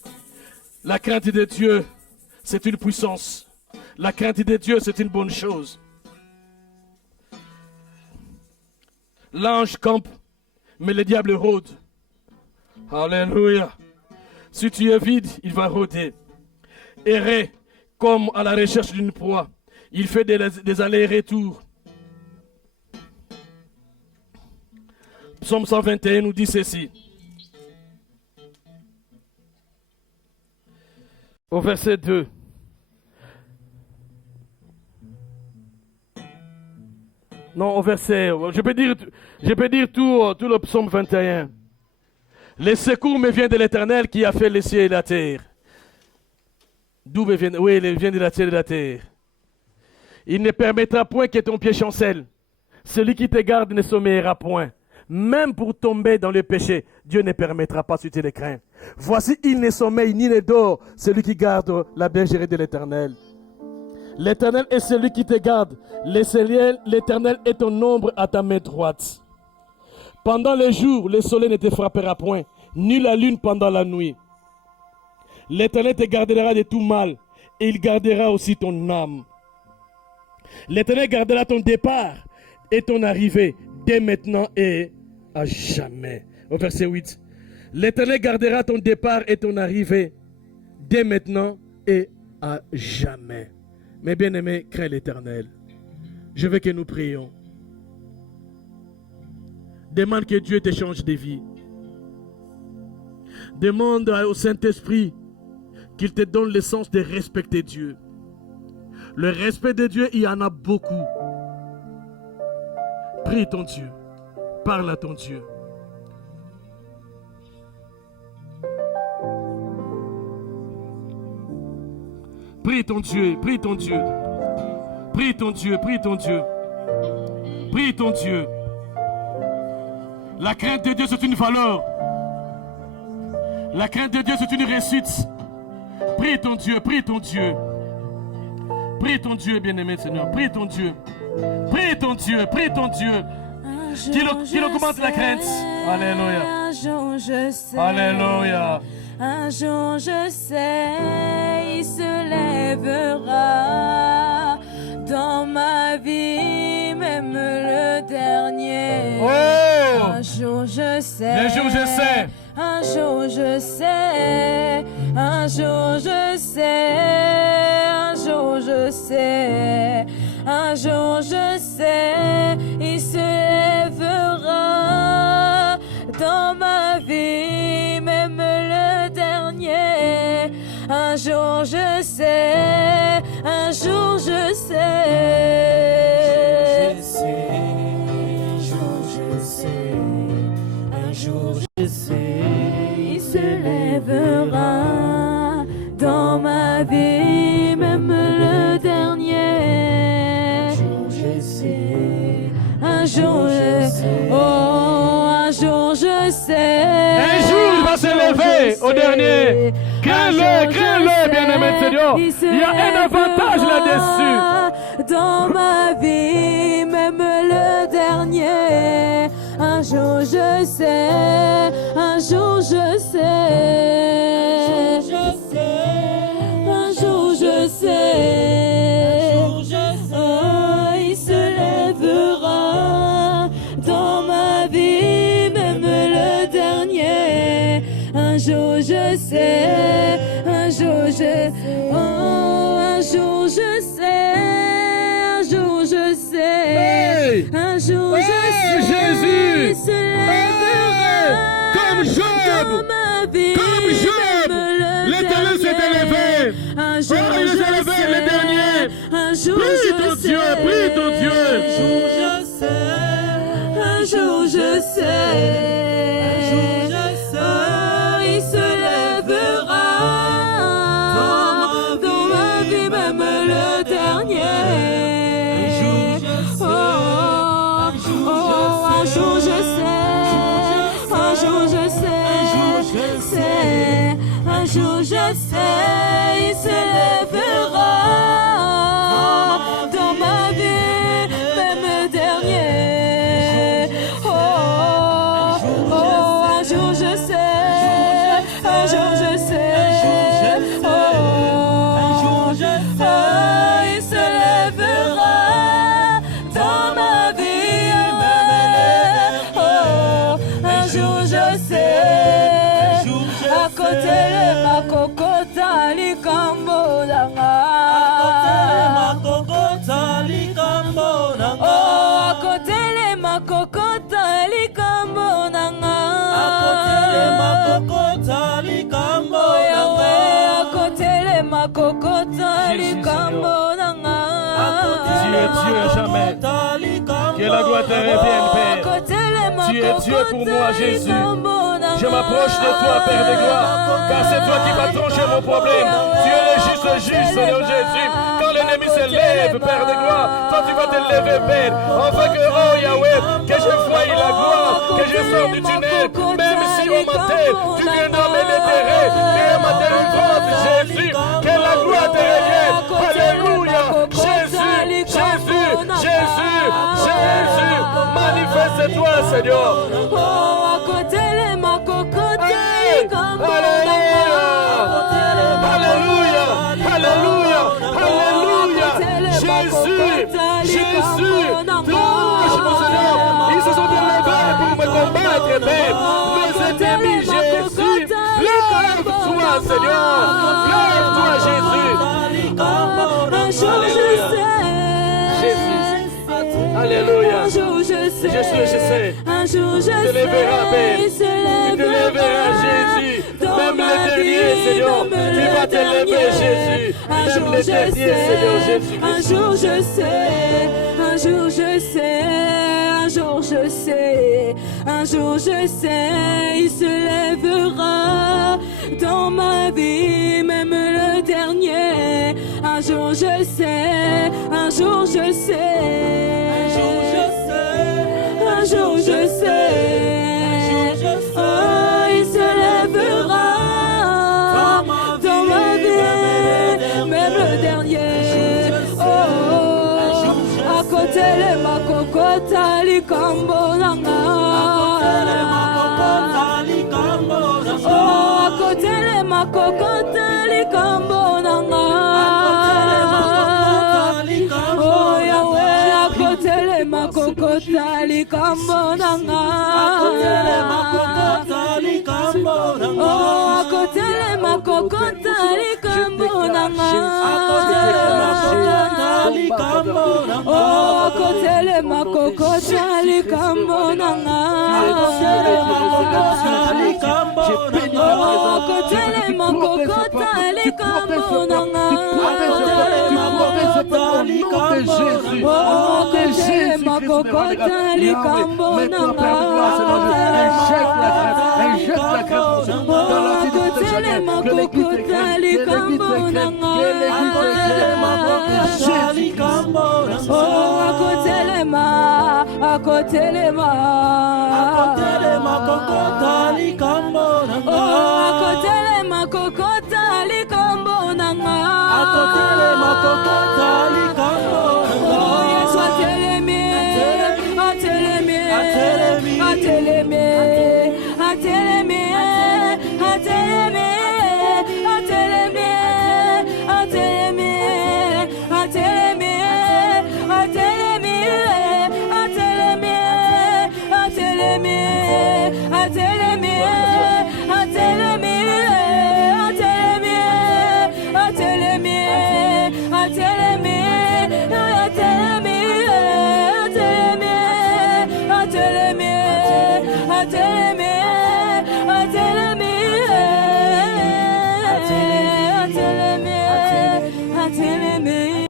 La crainte de Dieu, c'est une puissance. La crainte de Dieu, c'est une bonne chose. L'ange campe, mais le diable rôde. Alléluia. Si tu es vide, il va rôder. Errer comme à la recherche d'une proie. Il fait des allers-retours. Psaume 121 nous dit ceci. Au verset 2. Non, au verset, je peux dire tout le psaume 21. Les secours me viennent de l'Éternel qui a fait les cieux et la terre. D'où me viennent? Oui, ils viennent de la terre et de la terre. Il ne permettra point que ton pied chancelle. Celui qui te garde ne sommeillera point. Même pour tomber dans le péché, Dieu ne permettra pas si tu le crains. Voici, il ne sommeille ni ne dort, celui qui garde la bergerie de l'Éternel. L'Éternel est celui qui te garde. L'Éternel est ton ombre à ta main droite. Pendant le jour, le soleil ne te frappera point, ni la lune pendant la nuit. L'Éternel te gardera de tout mal, et il gardera aussi ton âme. L'Éternel gardera ton départ et ton arrivée, dès maintenant et à jamais. Au verset 8. L'Éternel gardera ton départ et ton arrivée, dès maintenant et à jamais. Mes bien-aimés, crains l'Éternel. Je veux que nous prions. Demande que Dieu te change de vie. Demande au Saint-Esprit qu'il te donne le sens de respecter Dieu. Le respect de Dieu, il y en a beaucoup. Prie ton Dieu. Parle à ton Dieu. Prie ton Dieu, prie ton Dieu. Prie ton Dieu, prie ton Dieu. Prie ton Dieu. La crainte de Dieu, c'est une valeur. La crainte de Dieu, c'est une réussite. Prie ton Dieu, prie ton Dieu. Prie ton Dieu, bien-aimé Seigneur. Prie ton Dieu. Prie ton Dieu, prie ton Dieu. Qu'il augmente la crainte. Alléluia. Un jour je sais. Alléluia. Un jour je sais, il se lèvera dans ma vie, même le dernier. Oh! Un jour je sais. Un jour je sais. Un jour je sais. Un jour je sais. Un jour je sais. Un jour je sais. Il se lèvera dans ma vie, même le dernier. Un jour je sais. Un jour je sais. Un jour je sais. Un jour je sais. Il se lèvera dans ma vie, même le dernier. Un jour je sais. Un jour je sais. Oh, un jour je sais. Un jour, il va se lever au dernier. Crée-le, bien-aimé Seigneur. Il y a un avantage là-dessus. Dans ma vie, même le dernier. Un jour je sais. Un jour je sais. Un jour je sais. Oh, il se lèvera dans ma vie, même le dernier. Un jour je sais. Un jour je. Oh, un jour je sais. Un jour je sais. Hey! Un jour je sais. Jésus! Il se lèvera Comme Job! dans ma vie, Comme Job! même le L'Éternel s'est dernier. élevé. Un jour Oh, il s'est je élevé, sais. le dernier. Un jour Prie je ton sais. Dieu, prie ton Dieu. Un jour je sais. Oh, il se lèvera dans ma vie, même le dernier. Oh, un jour je sais. Un jour je sais. Un jour je sais. Il se lèvera dans ma vie, même le dernier. Oh, un jour je sais. Un jour je sais. Oh, il se lèvera dans ma vie. Oh, un jour je sais. À côté de ma cocota, likambo danga. Oh, à côté de ma cocota, likambo danga. Oh, Yahweh, à côté de ma cocota, likambo danga. Tu es Dieu à jamais. Que la gloire te revienne, Père. Tu es Dieu pour moi, Jésus. Je m'approche de toi, Père de gloire, car c'est toi qui vas trancher mon problème. Tu es le juste juge, Seigneur Jésus. Quand l'ennemi se lève, Père de gloire, toi tu vas te lever, Père. Enfin que, oh Yahweh, que je voie la gloire, que je sors du tunnel, même si au matin, tu viendras me déterrer. Que au matin, Jésus, que la gloire te revienne. Alléluia. Jésus, Jésus, Jésus, Jésus, manifeste-toi, Seigneur. Oh, à côté de ma cocota, likambo Alléluia, Alléluia, Alléluia, Jésus, Jésus, touche mon Seigneur. Ils se sont élevés pour me combattre, Père. Mes ennemis, Jésus, lève-toi, Seigneur, lève-toi, Jésus. Un jour je sais. Jésus, Alléluia. Un jour je sais. Je sais. Un jour je sais. Tu te lèveras, Père. Il se Tu te lèveras, Jésus. dans Même ma le dernier, vie, Seigneur. même Tu le vas te lever, dernier. Jésus. Un Même jour le je dernier, Seigneur sais. Jésus. Un jour je sais. Un jour je sais. Un jour je sais. Un jour je sais. Il se lèvera dans ma vie, même le dernier. Un jour je sais. Un jour je sais. Un jour je sais. Oh, il se lèvera dans ma vie, même le dernier. Oh, à côté de ma cocota, likambo nanga. Oh, à côté de ma cocota, likambo nanga. Oh, makokota likambo nanga. Akotele makokota likambo nanga. Oh, akotele makokota likambo nanga. Akotele makokota likambo nanga. Oh, akotele makokota likambo nanga. Akotele makokota likambo nanga. Oh, akotele makokota likambo nanga. Akotele makokota likambo nanga. Oh, akotele makokota likambo nanga. Akotele makokota likambo nanga. Oh, akotelema, akotelema. Akotelema kokota likambo nanga. Oh, akotelema kokota likambo nanga. Akotelema kokota likambo nanga. Oh, Yesu atelemi, atelemi, atelemi, atelemi, atelemi, atelemi, atelemi, atelemi, atelemi, atelemi, atelemi, atelemi, atelemi, atelemi, atelemi, atelemi, atelemi,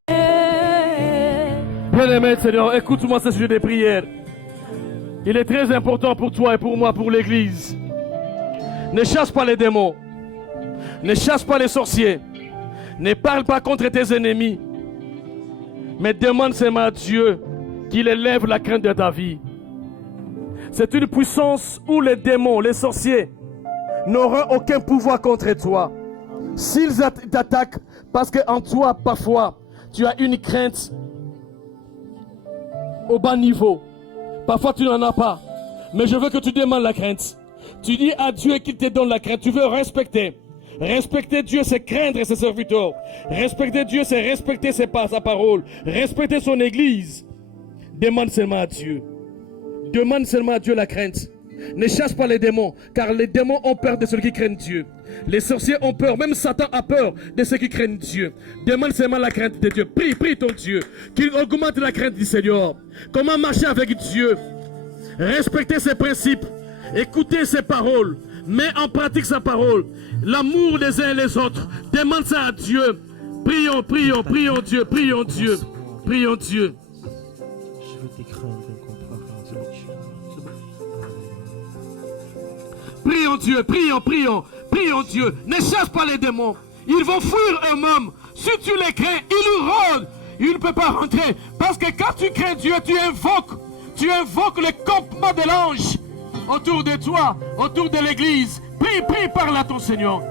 Bien-aimé Seigneur, écoute-moi ce sujet des prières. Il est très important pour toi et pour moi, pour l'Église. Ne chasse pas les démons. Ne chasse pas les sorciers. Ne parle pas contre tes ennemis. Mais demande seulement à Dieu qu'il élève la crainte de ta vie. C'est une puissance où les démons, les sorciers, n'auront aucun pouvoir contre toi. S'ils t'attaquent, parce qu'en toi, parfois, tu as une crainte au bas niveau. Parfois, tu n'en as pas. Mais je veux que tu demandes la crainte. Tu dis à Dieu qu'il te donne la crainte. Tu veux respecter. Respecter Dieu, c'est craindre ses serviteurs. Respecter Dieu, c'est respecter sa parole. Respecter son église. Demande seulement à Dieu. Demande seulement à Dieu la crainte. Ne chasse pas les démons, car les démons ont peur de ceux qui craignent Dieu. Les sorciers ont peur, même Satan a peur de ceux qui craignent Dieu. Demande seulement la crainte de Dieu. Prie, prie ton Dieu, qu'il augmente la crainte du Seigneur. Comment marcher avec Dieu? Respecter ses principes, écouter ses paroles, mettre en pratique sa parole, l'amour des uns et les autres. Demande ça à Dieu. Prions, prions, prions Dieu, prions Dieu, prions Dieu. Je veux tes craintes incomparables avec Dieu. Prions Dieu, prions, prions, prions Dieu. Ne chasse pas les démons. Ils vont fuir eux-mêmes. Si tu les crains, ils rôdent. Ils ne peuvent pas rentrer. Parce que quand tu crains Dieu, tu invoques le campement de l'ange autour de toi, autour de l'église. Prie, prie, parle à ton Seigneur.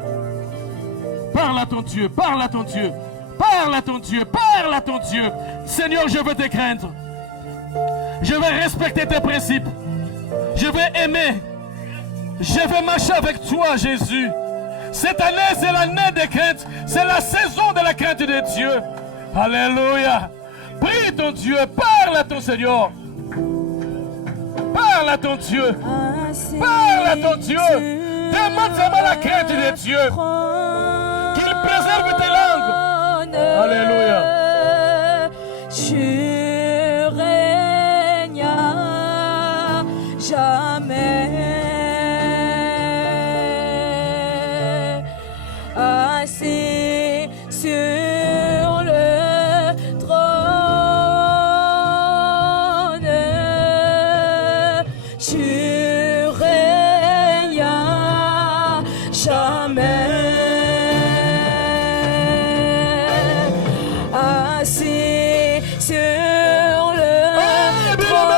Parle à ton Dieu, parle à ton Dieu. Parle à ton Dieu, parle à ton Dieu. Seigneur, je veux te craindre. Je vais respecter tes principes. Je vais aimer. Je vais marcher avec toi, Jésus. Cette année, c'est l'année de crainte. C'est la saison de la crainte de Dieu. Alléluia. Prie ton Dieu. Parle à ton Seigneur. Parle à ton Dieu. Parle à ton Dieu. Demande seulement la crainte de Dieu. Qu'il préserve tes langues. Alléluia. Tu règnes jamais. Assis sur le trône, tu règnes jamais. Assis sur le trône,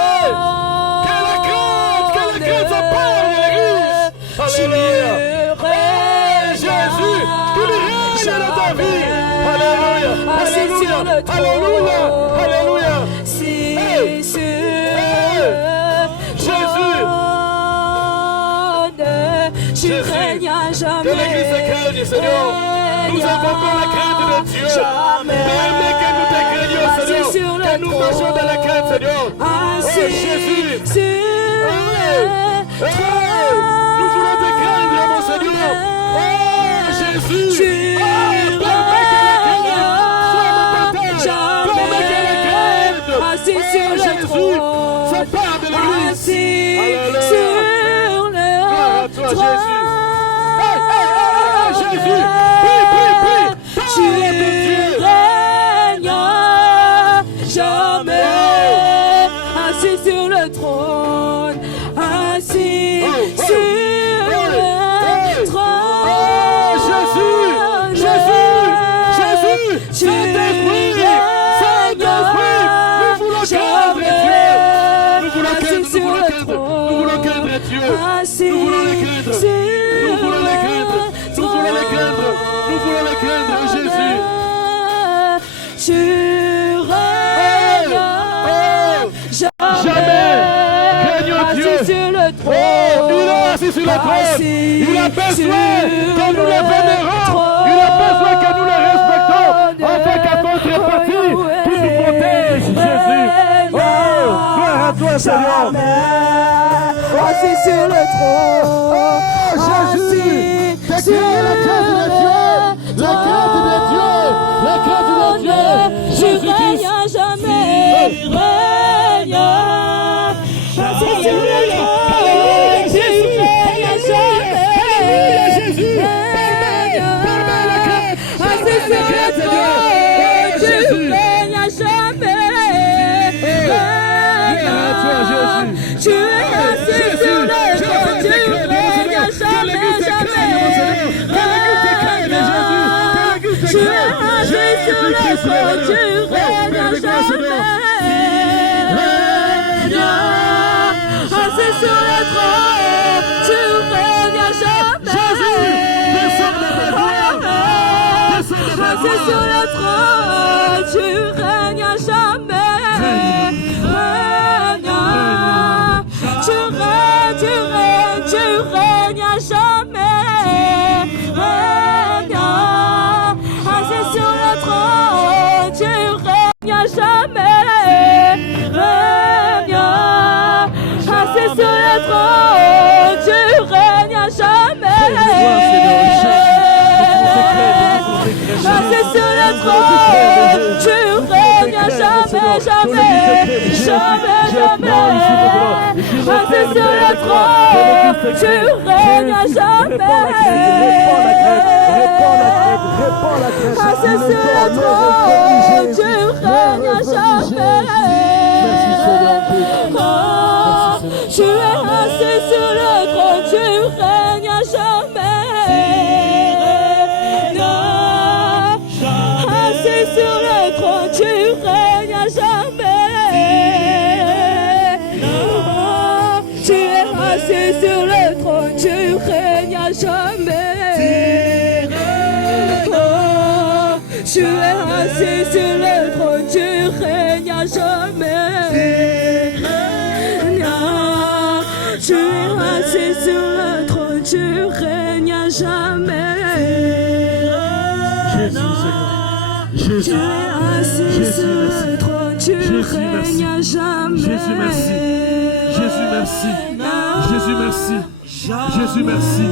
Que la crainte s'empare de l'église. Alléluia. Jésus, qu'il règne dans ta vie. Alléluia. Alléluia. Alléluia. Alléluia. Si sur Jésus. tu règnes à jamais. Que l'église se craigne, Seigneur. Nous invoquons la crainte de Dieu. Permets que nous te craignions, Seigneur. que nous marchons dans la crainte, Seigneur. Oh Jésus. Nous voulons te craindre, mon Seigneur. Oh Jésus. Permets qu'elle la crainte. Assis sur le trône. Ça part de l'église. Assis Alléluia. sur le Toi, trône. Jésus. Prie. Tu règnes jamais. Assis sur le trône. Assis sur le trône. Jésus. Tu règnes jamais. Nous voulons craindre Dieu. Assis Nous voulons les craindre. Jésus. Tu règnes Jamais. Craignons Dieu. Assis sur le trône. Il est assis sur le trône. Il a besoin que nous le vénérons. Il a besoin que nous le respectons. Afin qu'à contrepartie, qu'il nous protège, Jésus. Gloire à toi, Seigneur. Assis sur le trône. Jésus. Déclare la crainte de Dieu. La crainte de Dieu. La crainte de Dieu. Tu règnes à jamais. Règne. Assis sur le trône. Tu règnes à jamais. Jésus. Permets la crainte. Assis sur le trône. Tu règnes à jamais. Tu es assis sur le trône. Tu règnes à jamais. Tu es assis sur le trône, tu règnes à jamais. Assis sur le trône, tu règnes à jamais. Assis sur le trône, tu règnes à jamais. Tu règnes à jamais. Assis sur le trône, tu règnes à jamais. Assis sur le trône, tu règnes à jamais. Assis sur le trône, tu règnes à jamais, jamais. Assis sur le trône, tu règnes à jamais. Assis sur le trône, tu règnes à jamais. Tu es assis sur le trône, tu règnes à jamais. Assis sur le trône, tu règnes à jamais. Tu es assis sur le trône, tu règnes à jamais. Tu es assis sur le trône, tu règnes à jamais. Tu es assis sur le trône, tu règnes à jamais. Jésus, Tu es assis sur le trône, tu règnes à jamais. Jésus, merci. Jésus, merci. Jésus, merci. Jésus, merci.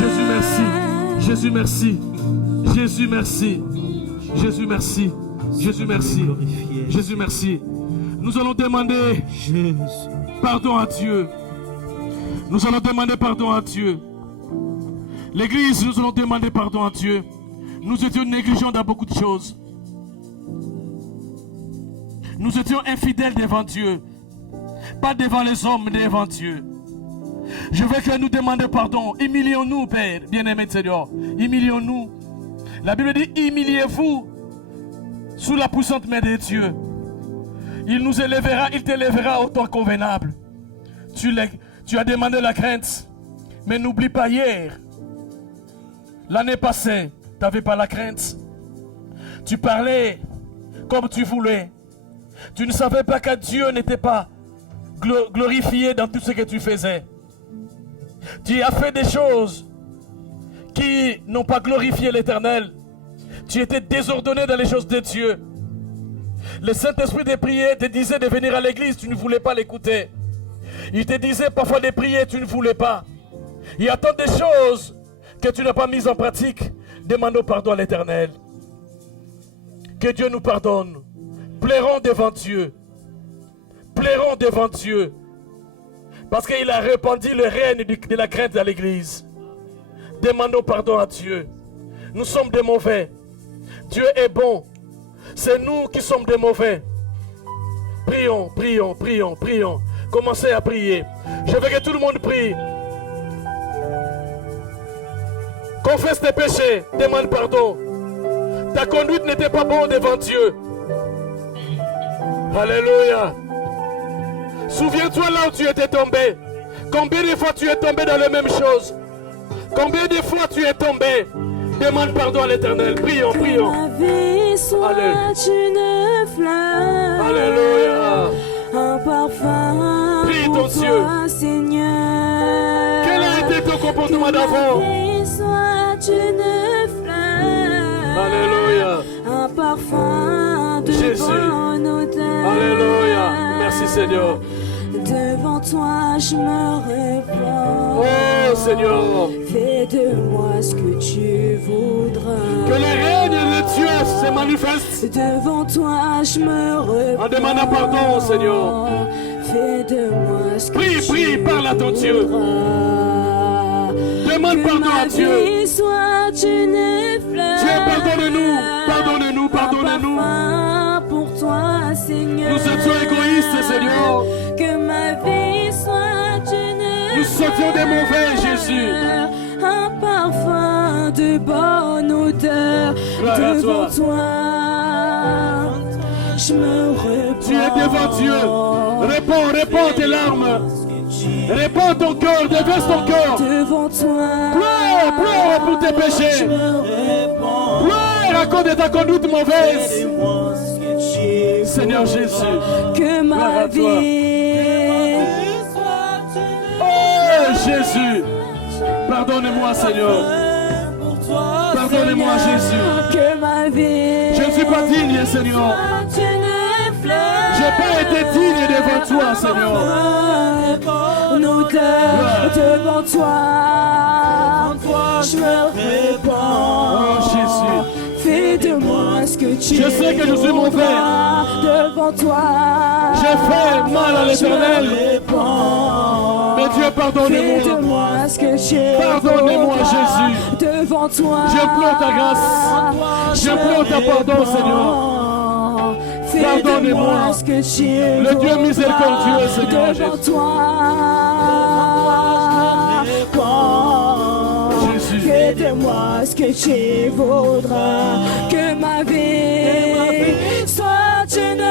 Jésus, merci. Jésus, merci. Jésus, merci. Jésus, merci. Jésus, merci. Jésus, merci. Nous allons demander pardon à Dieu. Nous allons demander pardon à Dieu. L'église, nous allons demander pardon à Dieu. Nous étions négligents dans beaucoup de choses. Nous étions infidèles devant Dieu. Pas devant les hommes, mais devant Dieu. Je veux que nous demandions pardon. Humilions-nous, Père, bien-aimé de Seigneur. Humilions-nous. La Bible dit, humiliez-vous sous la puissante main de Dieu. Il nous élèvera, il t'élèvera au temps convenable. Tu as demandé la crainte. Mais n'oublie pas hier. L'année passée, tu n'avais pas la crainte. Tu parlais comme tu voulais. Tu ne savais pas que Dieu n'était pas glorifié dans tout ce que tu faisais. Tu as fait des choses qui n'ont pas glorifié l'Éternel. Tu étais désordonné dans les choses de Dieu. Le Saint-Esprit te disait de venir à l'église, tu ne voulais pas l'écouter. Il te disait parfois de prier, tu ne voulais pas. Il y a tant de choses que tu n'as pas mises en pratique. Demandons pardon à l'Éternel. Que Dieu nous pardonne. Plairons devant Dieu. Plairons devant Dieu. Parce qu'il a répandu le règne de la crainte à l'église. Demandons pardon à Dieu. Nous sommes des mauvais. Dieu est bon. C'est nous qui sommes des mauvais. Prions, prions, prions, prions. Commencez à prier. Je veux que tout le monde prie. Confesse tes péchés. Demande pardon. Ta conduite n'était pas bonne devant Dieu. Alléluia. Souviens-toi là où tu étais tombé. Combien de fois tu es tombé dans les mêmes choses? Combien de fois tu es tombé? Demande pardon à l'Éternel. Prions, prions. Ma vie soit une fleur. Alléluia. Un parfum Prie ton pour Dieu. toi, Seigneur. Quel a été ton comportement d'avant? Ma vie soit une fleur. Alléluia. Un parfum de Jésus. bonne odeur. Alléluia. Merci Seigneur. Devant toi je me répands. Oh Seigneur. Fais de moi ce que tu voudras. Que le règne de Dieu se manifeste. Devant toi je me répands. En demandant pardon, Seigneur. Fais de moi ce que Prie, tu prie, parle à ton Dieu. voudras. Demande Que pardon ma à Dieu. vie soit une fleur. Dieu, pardonne-nous. Pardonne-nous, pardonne-nous. Un parfum pour toi, Seigneur. Nous étions égoïstes, Seigneur. Que ma vie soit une Nous étions des mauvais, Jésus. Un parfum de bonne odeur. Gloire à Devant toi. toi, je me répands. Tu es devant Dieu. Réponds, réponds tes larmes. Réponds ton cœur, déverse ton cœur. Devant toi, Pleure, pleure pour tes péchés. Pleure à cause de ta conduite mauvaise. Seigneur Jésus. que Gloire à ma toi. vie Oh Jésus. Pardonne-moi Seigneur. Pardonne-moi Jésus. que ma vie Je ne suis pas digne Seigneur. soit une fleur. J'ai pas été digne devant toi Seigneur. Une odeur devant toi, je me répands. Oh Jésus. Fais de moi ce que tu Je sais que je suis mauvais. voudras. Devant toi, J'ai fait mal à l'Éternel. je me répands. Mais Dieu Fais de pardonne-moi. moi ce que tu Pardonnez-moi, voudras. Jésus. Devant toi, J'implore ta grâce. J'implore ta pardon Seigneur. Fais Pardonnez-moi. de moi ce que tu Le Dieu voudras. miséricordieux, Seigneur Devant Jésus. toi, Jésus. fais de moi ce que tu voudras. Que ma vie soit une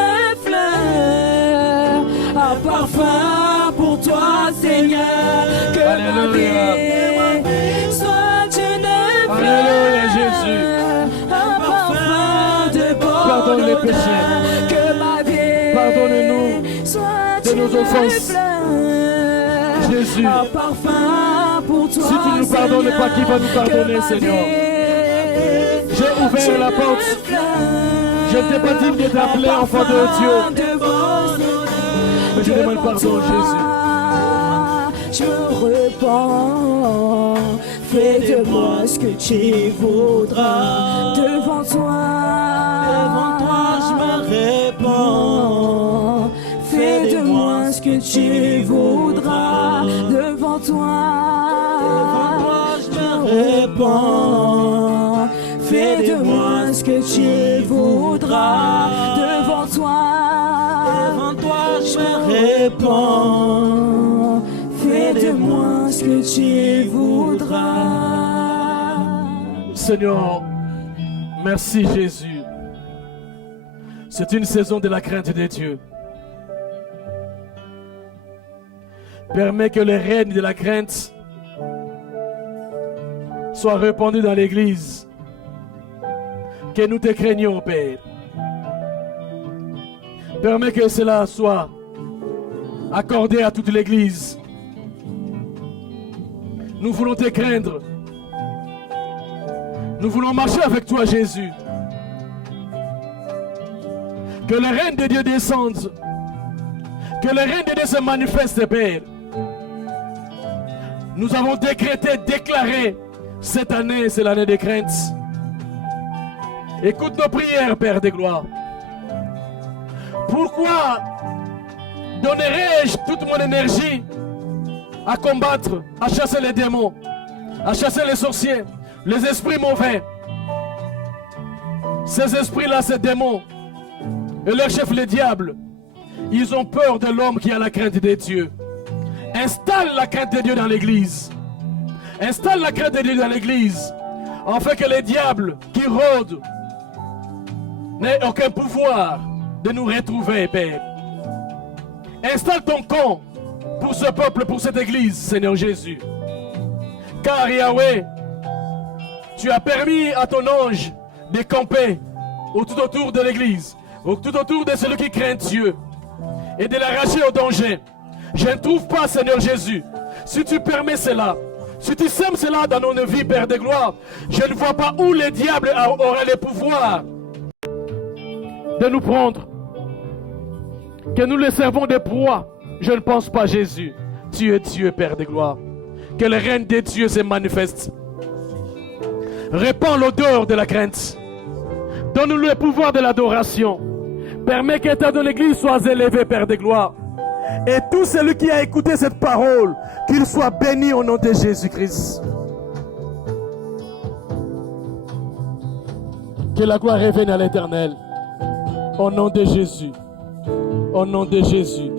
fleur, un parfum pour toi, Seigneur. Que ma Alléluia. vie soit une fleur, Alléluia, Jésus. un parfum de bonne Pardonne les odeur. péchés. Que ma vie Pardonne-nous soit de nos une offenses. fleur, Jésus. un parfum pour toi, Si tu ne nous pardonnes pas, qui va nous pardonner, Seigneur? J'ai ouvert la porte. Je ne t'ai pas dit de t'appeler enfant de Dieu. Mais je demande pardon, Jésus. Je me répands. Fais de moi ce que tu voudras. Devant toi, je me répands. Fais de moi ce que tu voudras. Devant toi, je me répands. Fais de moi ce que tu voudras. Devant toi, je me répands. Fais de moi ce que tu voudras. Seigneur, merci Jésus. C'est une saison de la crainte de Dieu. Permets que le règne de la crainte soit répandu dans l'Église. Que nous te craignons, Père. Permets que cela soit accordé à toute l'Église. Nous voulons te craindre. Nous voulons marcher avec toi, Jésus. Que le règne de Dieu descende. Que le règne de Dieu se manifeste, Père. Nous avons décrété, déclaré, cette année, c'est l'année des craintes. Écoute nos prières, Père de gloire. Pourquoi donnerais-je toute mon énergie à combattre, à chasser les démons, à chasser les sorciers, les esprits mauvais? Ces esprits-là, ces démons, et leur chef, les diables, ils ont peur de l'homme qui a la crainte de Dieu. Installe la crainte de Dieu dans l'église. Installe la crainte de Dieu dans l'église, afin que les diables qui rôdent n'aient aucun pouvoir de nous retrouver, Père. Installe ton camp pour ce peuple, pour cette église, Seigneur Jésus. Car Yahweh, tu as permis à ton ange de camper tout autour de l'église, tout autour de celui qui craint Dieu, et de l'arracher au danger. Je ne trouve pas, Seigneur Jésus, si tu permets cela, si tu sèmes cela dans nos vies, Père de gloire, je ne vois pas où les diables auraient le pouvoir de nous prendre. Que nous les servons de proie. Je ne pense pas, Jésus. Tu es Dieu, Père de gloire. Que le règne de Dieu se manifeste. Répands l'odeur de la crainte. Donne-nous le pouvoir de l'adoration. Permets que l'état de l'église soit élevé, Père de gloire. Et tout celui qui a écouté cette parole, qu'il soit béni au nom de Jésus-Christ. Que la gloire revienne à l'Éternel. Au nom de Jésus. Au nom de Jésus.